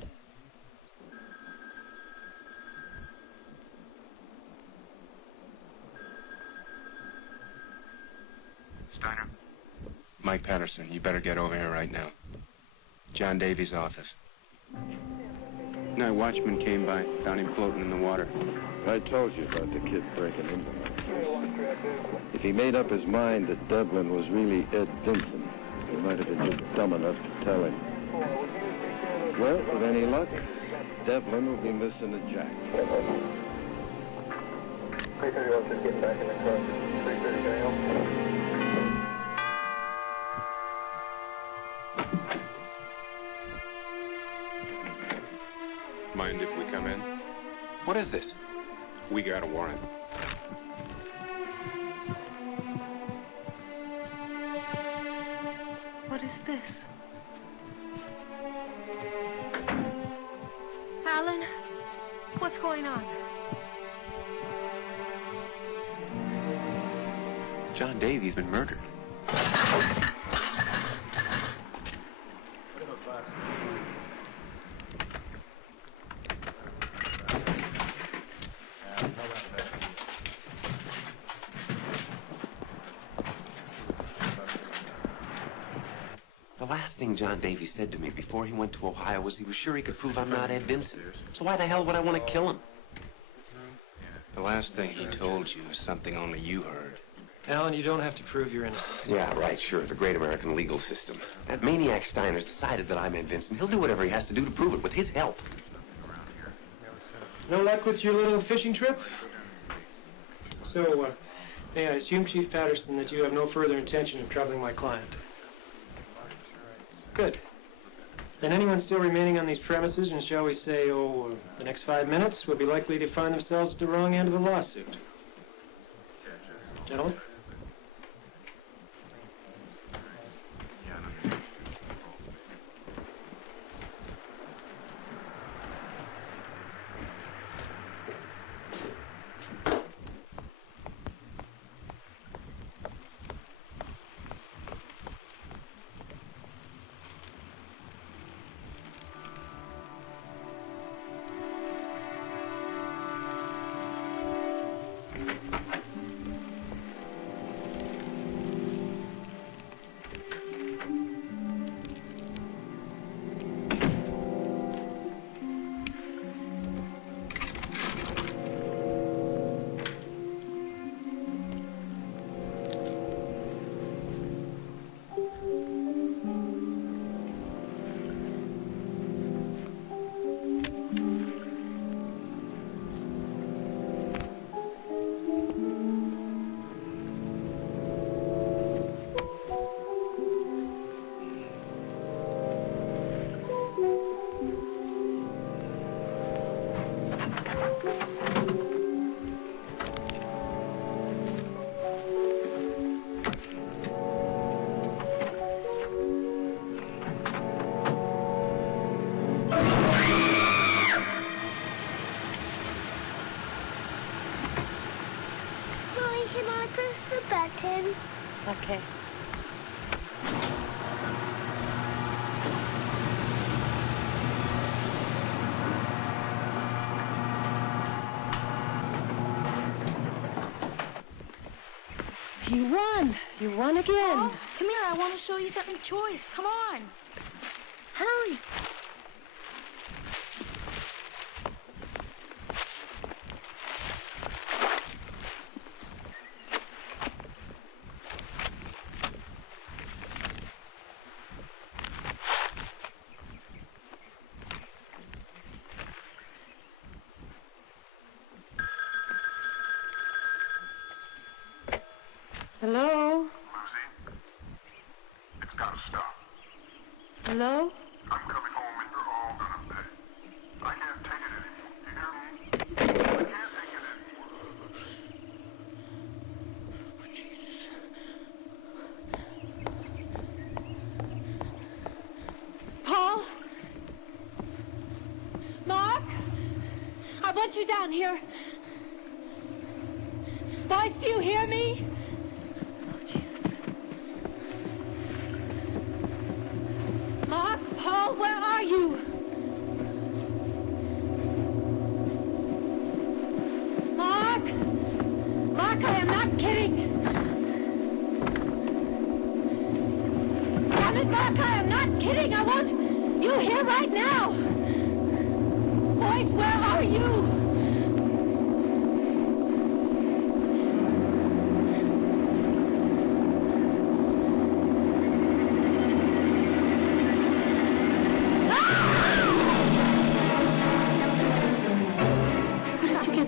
Steiner? Mike Patterson, you better get over here right now. John Davies' office. Night watchman came by, found him floating in the water. I told you about the kid breaking into my place. If he made up his mind that Devlin was really Ed Vincent, he might have been just dumb enough to tell him. Well, with any luck, Devlin will be missing a jack. 331 just getting back in the car. 330 going home. Mind if we come in? What is this? We got a warrant. What is this? Alan, what's going on? John Davies been murdered. The last thing John Davies said to me before he went to Ohio was he was sure he could prove I'm not Ed Vincent. So why the hell would I want to kill him? The last thing he told you is something only you heard. Alan, you don't have to prove your innocence. Yeah, right, sure. The great American legal system. That maniac Steiner's decided that I'm Ed Vincent. He'll do whatever he has to do to prove it with his help. No luck with your little fishing trip? So, may I assume, Chief Patterson, that you have no further intention of troubling my client? Good. And anyone still remaining on these premises in, shall we say, the next 5 minutes will be likely to find themselves at the wrong end of a lawsuit. Gentlemen? Okay. You won. You won again. Oh, come here. I want to show you something choice. Come on. Hurry. Hello? Lucy? It's gotta stop. Hello? I'm coming home and you're all gonna pay. I can't take it anymore. You hear me? I can't take it anymore. Oh, Jesus. Paul? Mark? I want you down here. Boys, do you hear me? Oh, Jesus. Mark, Paul, where are you? Mark? Mark, I am not kidding. Damn it, Mark, I am not kidding. I want you here right now. Boys, where are you?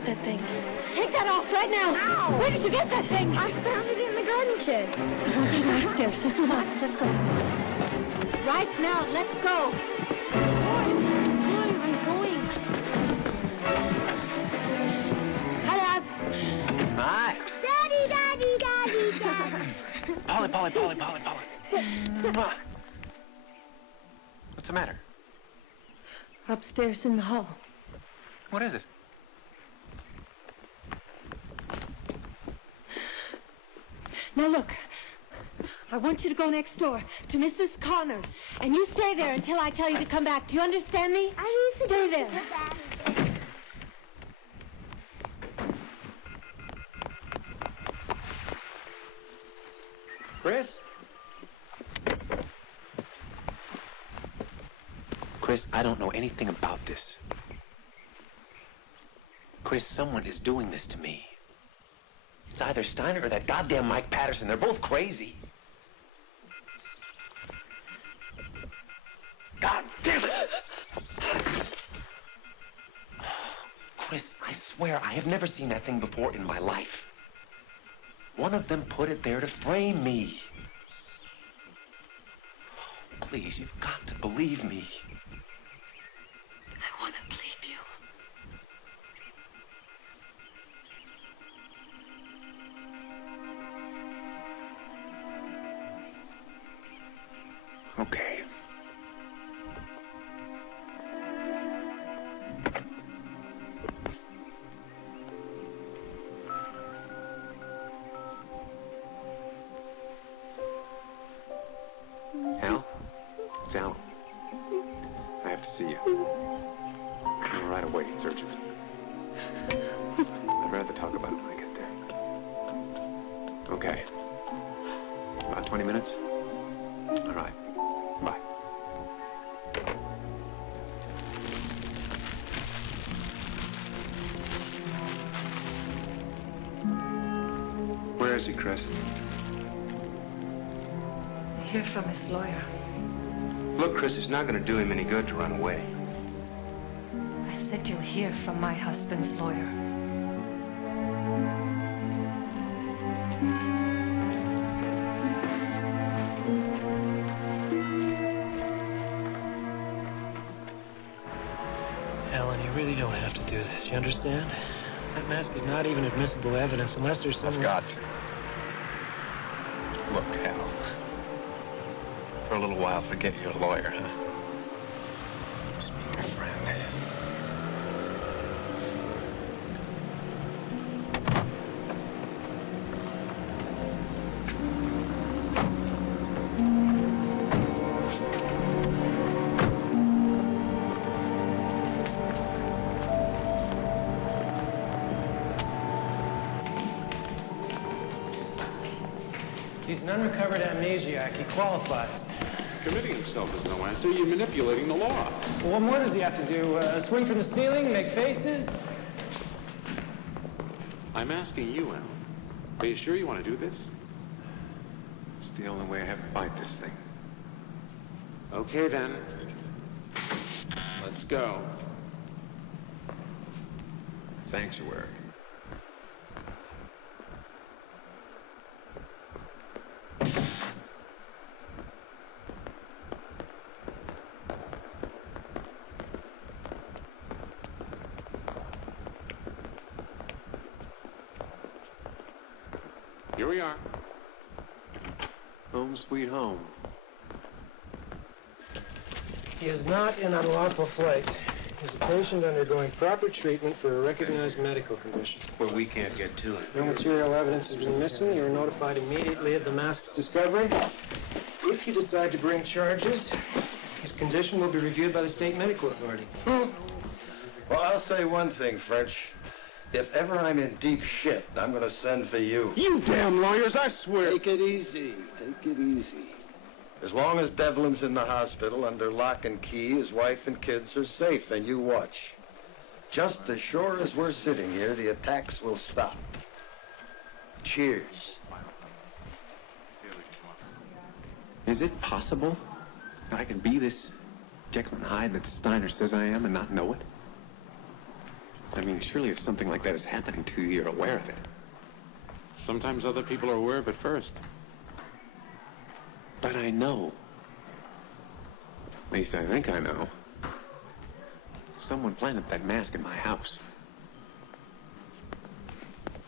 That thing. Take that off right now. Ow. Where did you get that thing? I found it in the garden shed. I want you downstairs. Come on, let's go. Right now, let's go. I'm going. Hi, Dad. Hi. Daddy. Polly. What's the matter? Upstairs in the hall. What is it? Now look, I want you to go next door to Mrs. Connors, and you stay there until I tell you to come back. Do you understand me? I need to stay go there. to the bathroom. Chris? Chris, I don't know anything about this. Chris, someone is doing this to me. It's either Steiner or that goddamn Mike Patterson. They're both crazy. God damn it! Chris, I swear I have never seen that thing before in my life. One of them put it there to frame me. Please, you've got to believe me. I want to believe you. Okay. Al? It's Alan. I have to see you. Come right away. It's urgent. I'd rather talk about it when I get there. Okay. About 20 minutes? All right. Bye. Where is he, Chris? Hear from his lawyer. Look, Chris, it's not going to do him any good to run away. I said you'll hear from my husband's lawyer. Alan, you really don't have to do this. You understand? That mask is not even admissible evidence unless there's some... I've got to. Look, Al. For a little while, forget your lawyer, huh? Just be my friend. He's an unrecovered amnesiac. He qualifies. Committing himself is no answer. You're manipulating the law. Well, what more does he have to do? Swing from the ceiling, make faces? I'm asking you, Alan. Are you sure you want to do this? It's the only way I have to fight this thing. Okay, then. Let's go. Sanctuary. Here we are. Home sweet home. He is not in unlawful flight. He's a patient undergoing proper treatment for a recognized medical condition. Well, we can't get to it. No material evidence has been missing. You are notified immediately of the mask's discovery. If you decide to bring charges, his condition will be reviewed by the state medical authority. Well, I'll say one thing, French. If ever I'm in deep shit, I'm going to send for you. You damn lawyers, I swear. Take it easy. Take it easy. As long as Devlin's in the hospital under lock and key, his wife and kids are safe, and you watch. Just as sure as we're sitting here, the attacks will stop. Cheers. Is it possible that I can be this Jekyll and Hyde that Steiner says I am and not know it? I mean, surely if something like that is happening to you, you're aware of it. Sometimes other people are aware of it first. But I know. At least I think I know. Someone planted that mask in my house.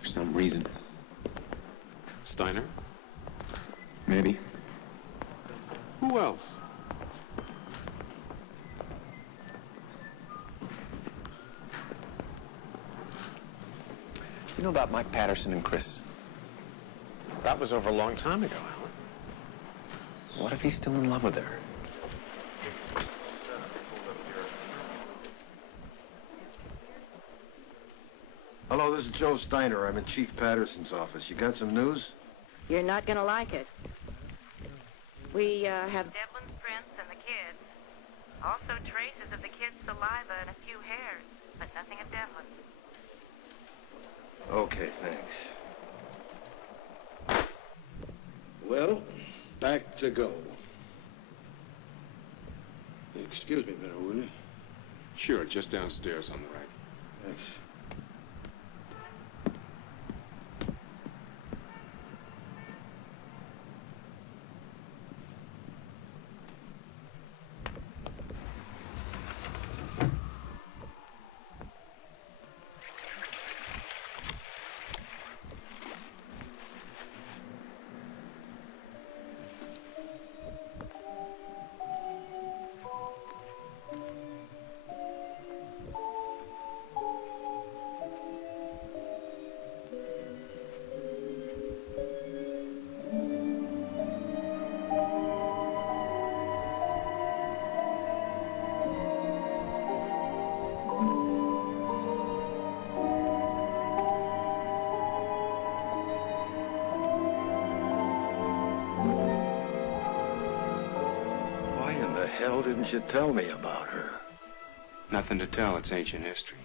For some reason. Steiner? Maybe. Who else? You know about Mike Patterson and Chris? That was over a long time ago, Alan. What if he's still in love with her? Hello, this is Joe Steiner. I'm in Chief Patterson's office. You got some news? You're not gonna like it. We have Devlin's prints and the kids. Also traces of the kids' saliva and a few hairs, but nothing of Devlin. Okay, thanks. Well, back to go. Excuse me a minute, will you? Sure, just downstairs on the right. Thanks. Didn't you tell me about her? Nothing to tell. It's ancient history.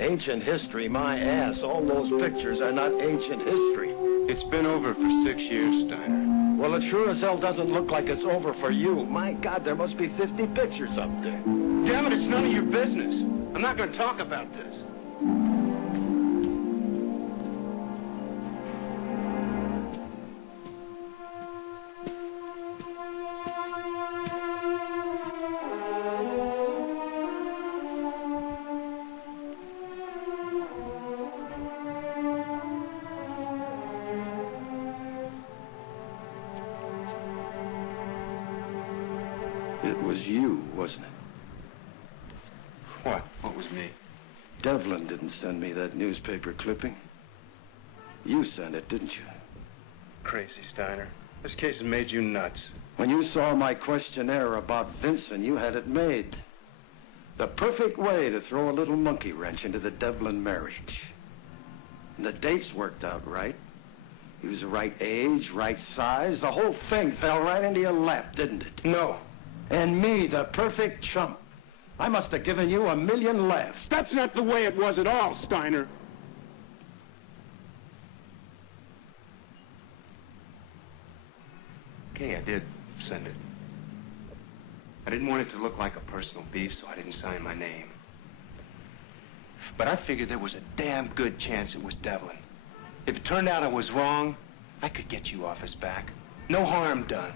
Ancient history? My ass. All those pictures are not ancient history. It's been over for 6 years, Steiner. Well, it sure as hell doesn't look like it's over for you. My God, there must be 50 pictures up there. Damn it, it's none of your business. I'm not going to talk about this. Wasn't it? What? What was me? Devlin didn't send me that newspaper clipping. You sent it, didn't you? Crazy, Steiner. This case has made you nuts. When you saw my questionnaire about Vincent, you had it made. The perfect way to throw a little monkey wrench into the Devlin marriage. And the dates worked out right. He was the right age, right size. The whole thing fell right into your lap, didn't it? No. And me, the perfect chump. I must have given you a million laughs. That's not the way it was at all, Steiner. Okay, I did send it. I didn't want it to look like a personal beef, so I didn't sign my name. But I figured there was a damn good chance it was Devlin. If it turned out I was wrong, I could get you off his back. No harm done.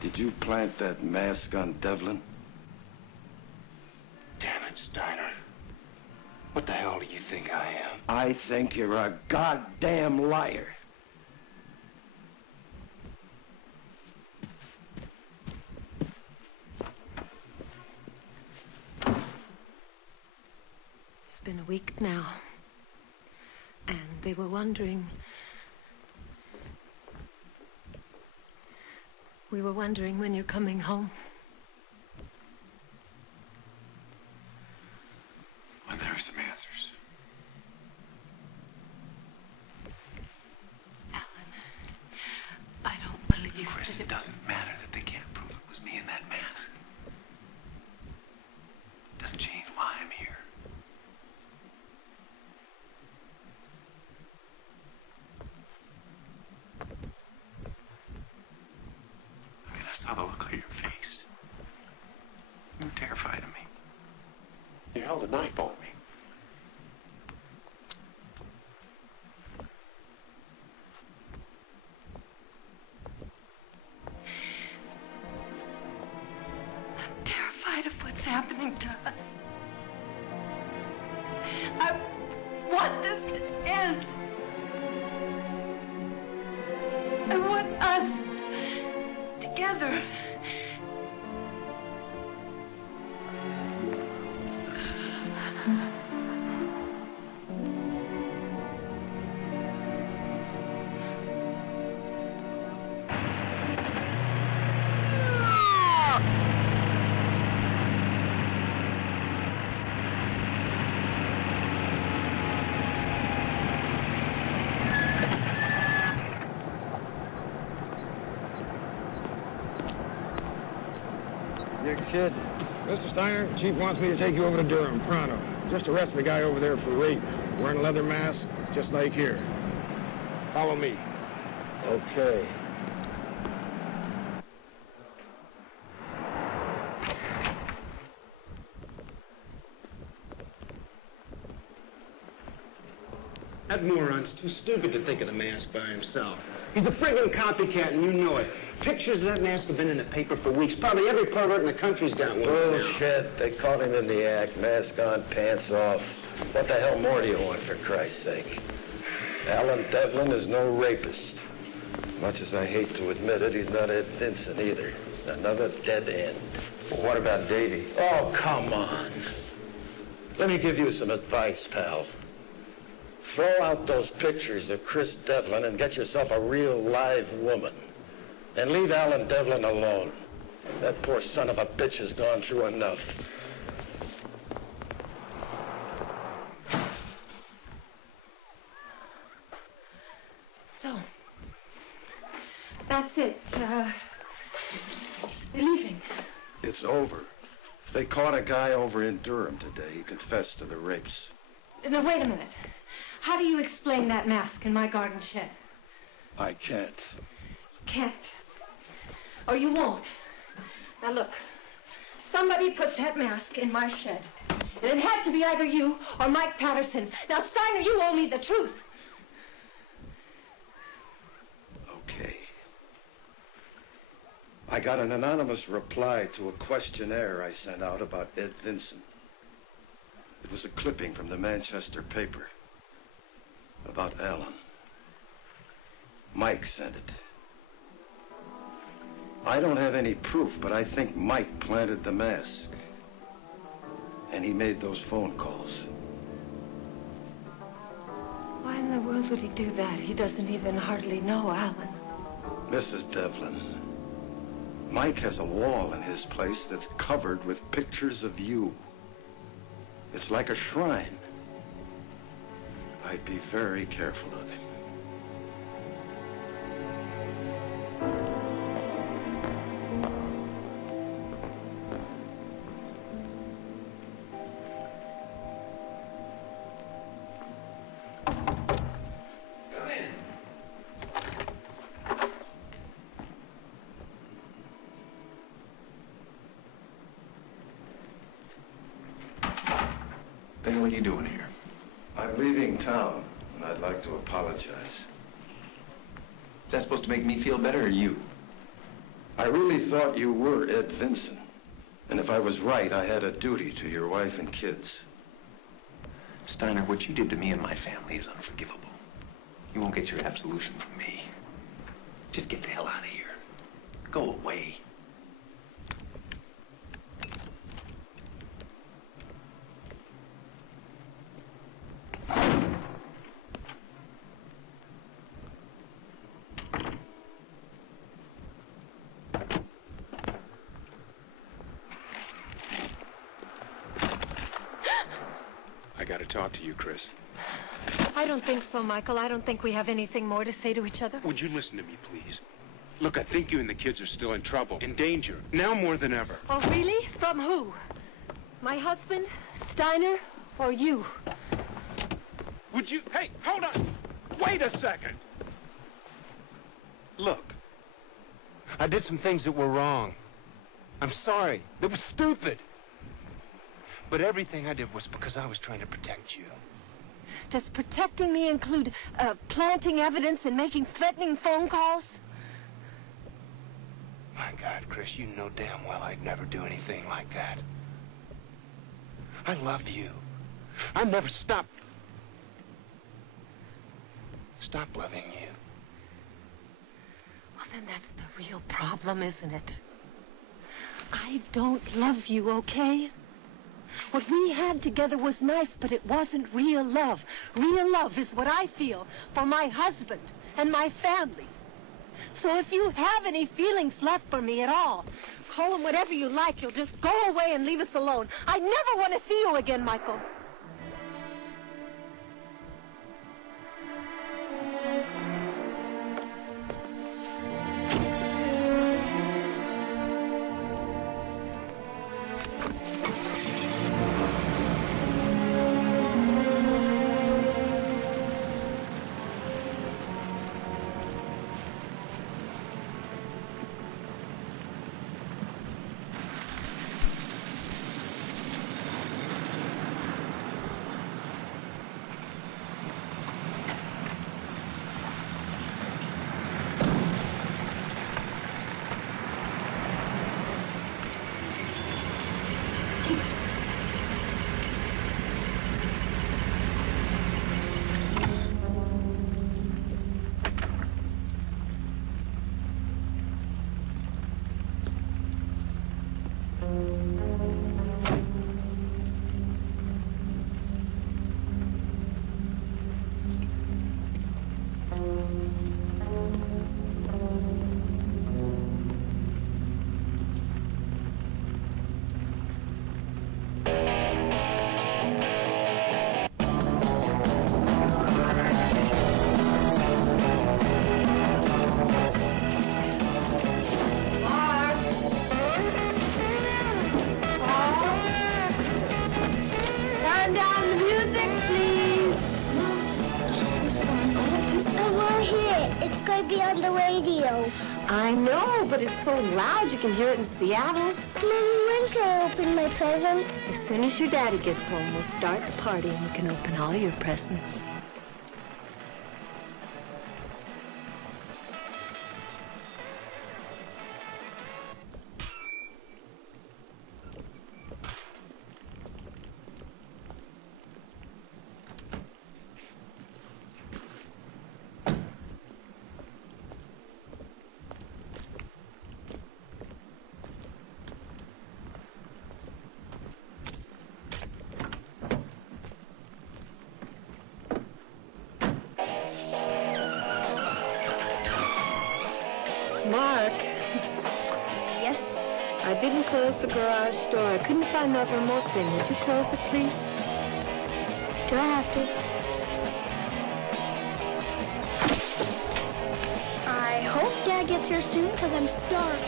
Did you plant that mask on Devlin? Damn it, Steiner. What the hell do you think I am? I think you're a goddamn liar. It's been a week now. And they were wondering... We were wondering when you're coming home. When there are some answers. Alan, I don't believe... Chris, it doesn't matter that they can't prove it was me in that mask. It doesn't change why I'm here. I saw the look on your face. You were terrified of me. You held a knife on me. I'm terrified of what's happening to us. I want this to end. I want us together. You're kidding. Mr. Steiner, the chief wants me to take you over to Durham, pronto. Just arrested the guy over there for rape, wearing a leather mask, just like here. Follow me. Okay. That moron's too stupid to think of the mask by himself. He's a friggin' copycat, and you know it. Pictures of that mask have been in the paper for weeks. Probably every pervert in the country's got one. Bullshit. They caught him in the act. Mask on, pants off. What the hell more do you want, for Christ's sake? Allen Devlin is no rapist. Much as I hate to admit it, he's not Ed Vincent either. Another dead end. Well, what about Davy? Oh, come on. Let me give you some advice, pal. Throw out those pictures of Chris Devlin and get yourself a real live woman. And leave Allen Devlin alone. That poor son of a bitch has gone through enough. So, that's it. They're leaving. It's over. They caught a guy over in Durham today. He confessed to the rapes. Now, wait a minute. How do you explain that mask in my garden shed? I can't. Can't. Or you won't. Now, look. Somebody put that mask in my shed. And it had to be either you or Mike Patterson. Now, Steiner, you owe me the truth. Okay. I got an anonymous reply to a questionnaire I sent out about Ed Vincent. It was a clipping from the Manchester paper about Allen. Mike sent it. I don't have any proof, but I think Mike planted the mask. And he made those phone calls. Why in the world would he do that? He doesn't even hardly know Allen. Mrs. Devlin, Mike has a wall in his place that's covered with pictures of you. It's like a shrine. I'd be very careful of him. The hell are you doing here? I'm leaving town, and I'd like to apologize. Is that supposed to make me feel better, or you? I really thought you were Ed Vincent. And if I was right, I had a duty to your wife and kids. Steiner, what you did to me and my family is unforgivable. You won't get your absolution from me. Just get the hell out of here. Go away. I gotta talk to you, Chris. I don't think so, Michael. I don't think we have anything more to say to each other. Would you listen to me, please? Look, I think you and the kids are still in trouble, in danger, now more than ever. Oh, really? From who? My husband, Steiner, or you? Would you... Hey, hold on! Wait a second! Look, I did some things that were wrong. I'm sorry. They were stupid. But everything I did was because I was trying to protect you. Does protecting me include planting evidence and making threatening phone calls? My God, Chris, you know damn well I'd never do anything like that. I love you. I'll never stop loving you. Well, then that's the real problem, isn't it? I don't love you, okay? What we had together was nice, but it wasn't real love. Real love is what I feel for my husband and my family. So if you have any feelings left for me at all, call them whatever you like. You'll just go away and leave us alone. I never want to see you again, Michael. be on the radio. I know, but it's so loud you can hear it in Seattle. Mommy, when can I open my presents? As soon as your daddy gets home, we'll start the party and you can open all your presents. Mark. Yes? I didn't close the garage door. I couldn't find that remote thing. Would you close it, please? Do I have to? I hope Dad gets here soon, because I'm starved.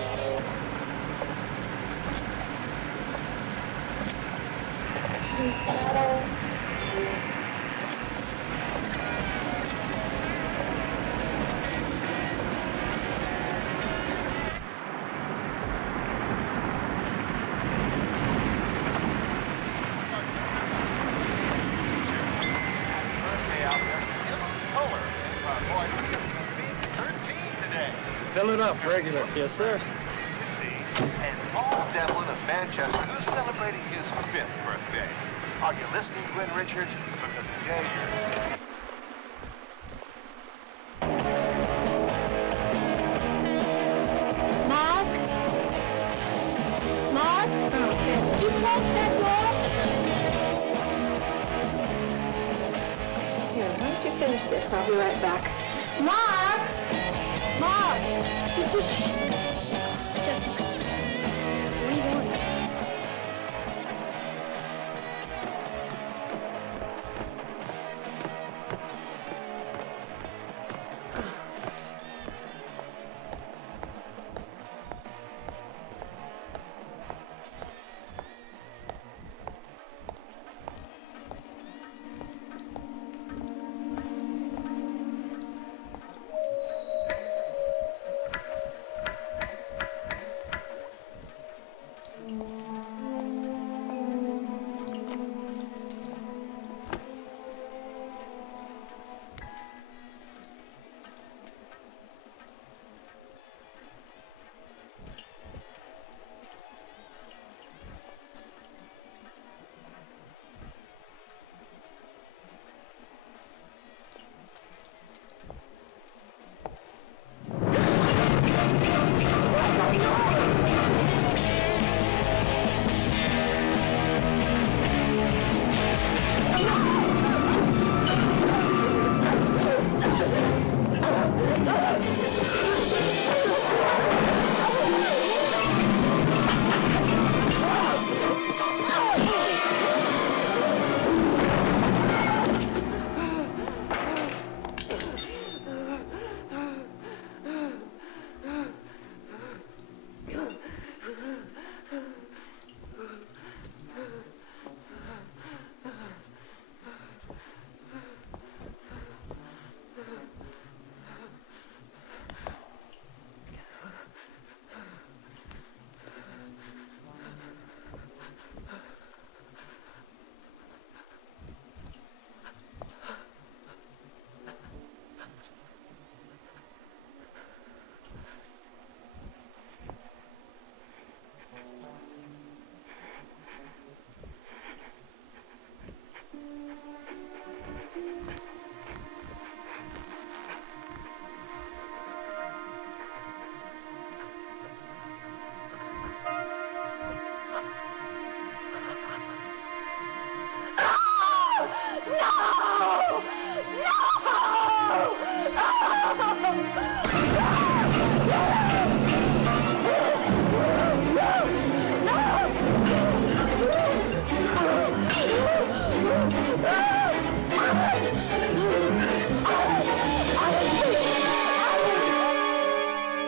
Fill it up, regular. Yes, sir. And Allen Devlin of Manchester, who's celebrating his 5th birthday. Are you listening, Gwen Richards? Because today you're... Mark? Mark? Did you close that door? Here, why don't you finish this? I'll be right back. Mark! Mark! Did you... Just... What do you want?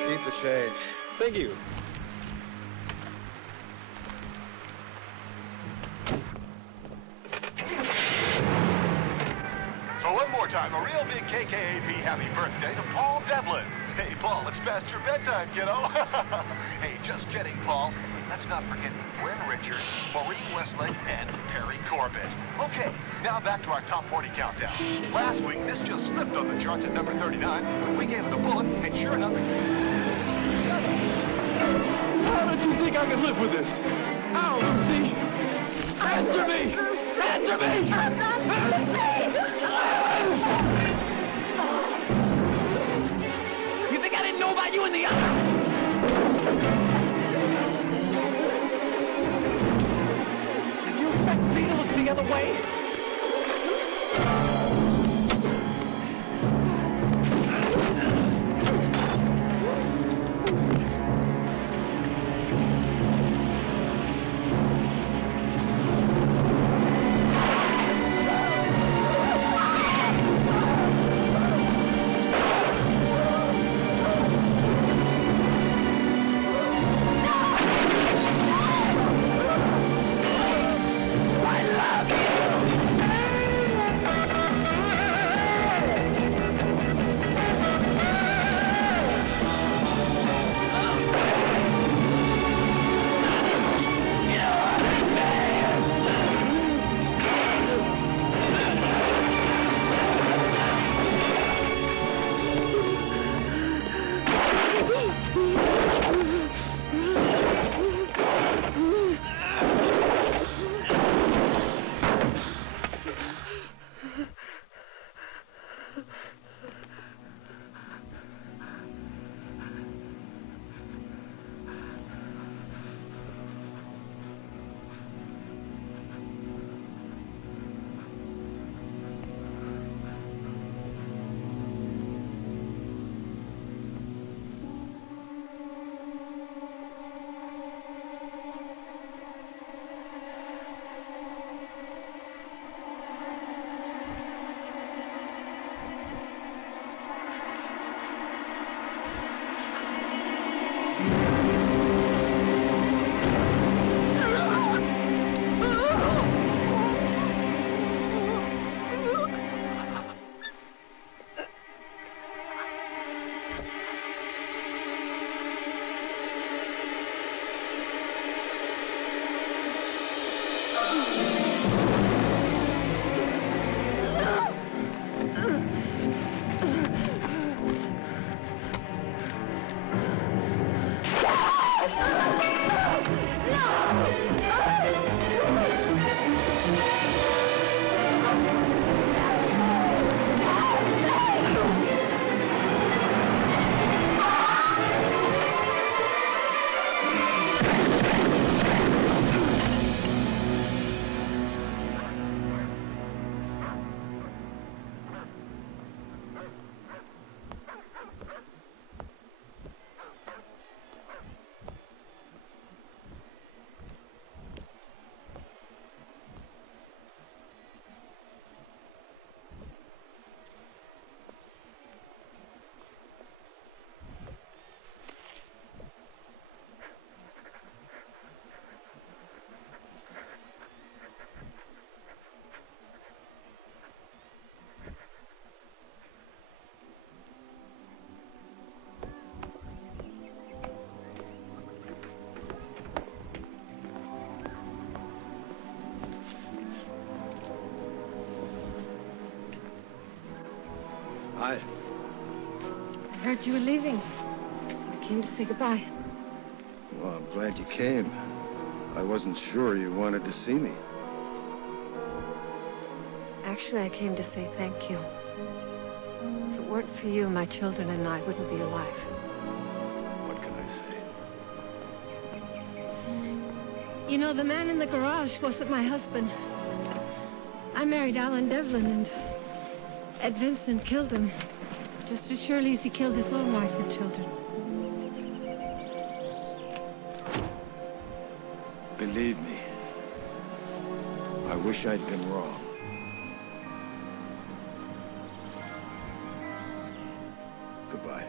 Keep the change. Thank you. So one more time, a real big KKAP happy birthday to Paul Devlin. Paul, it's past your bedtime, kiddo. Hey, just kidding, Paul. Let's not forget Gwen Richards, Maureen Westlake, and Perry Corbett. Okay, now back to our top 40 countdown. Last week, this just slipped on the charts at number 39, but we gave it a bullet, and sure enough... How did you think I could live with this? How, Lucy? Answer me! Answer me! You think I didn't know about you and the others? Did you expect me to look the other way? Hi. I heard you were leaving, so I came to say goodbye. Well, I'm glad you came. I wasn't sure you wanted to see me. Actually, I came to say thank you. If it weren't for you, my children and I wouldn't be alive. What can I say? You know, the man in the garage wasn't my husband. I married Allen Devlin, and Ed Vincent killed him, just as surely as he killed his own wife and children. Believe me, I wish I'd been wrong. Goodbye.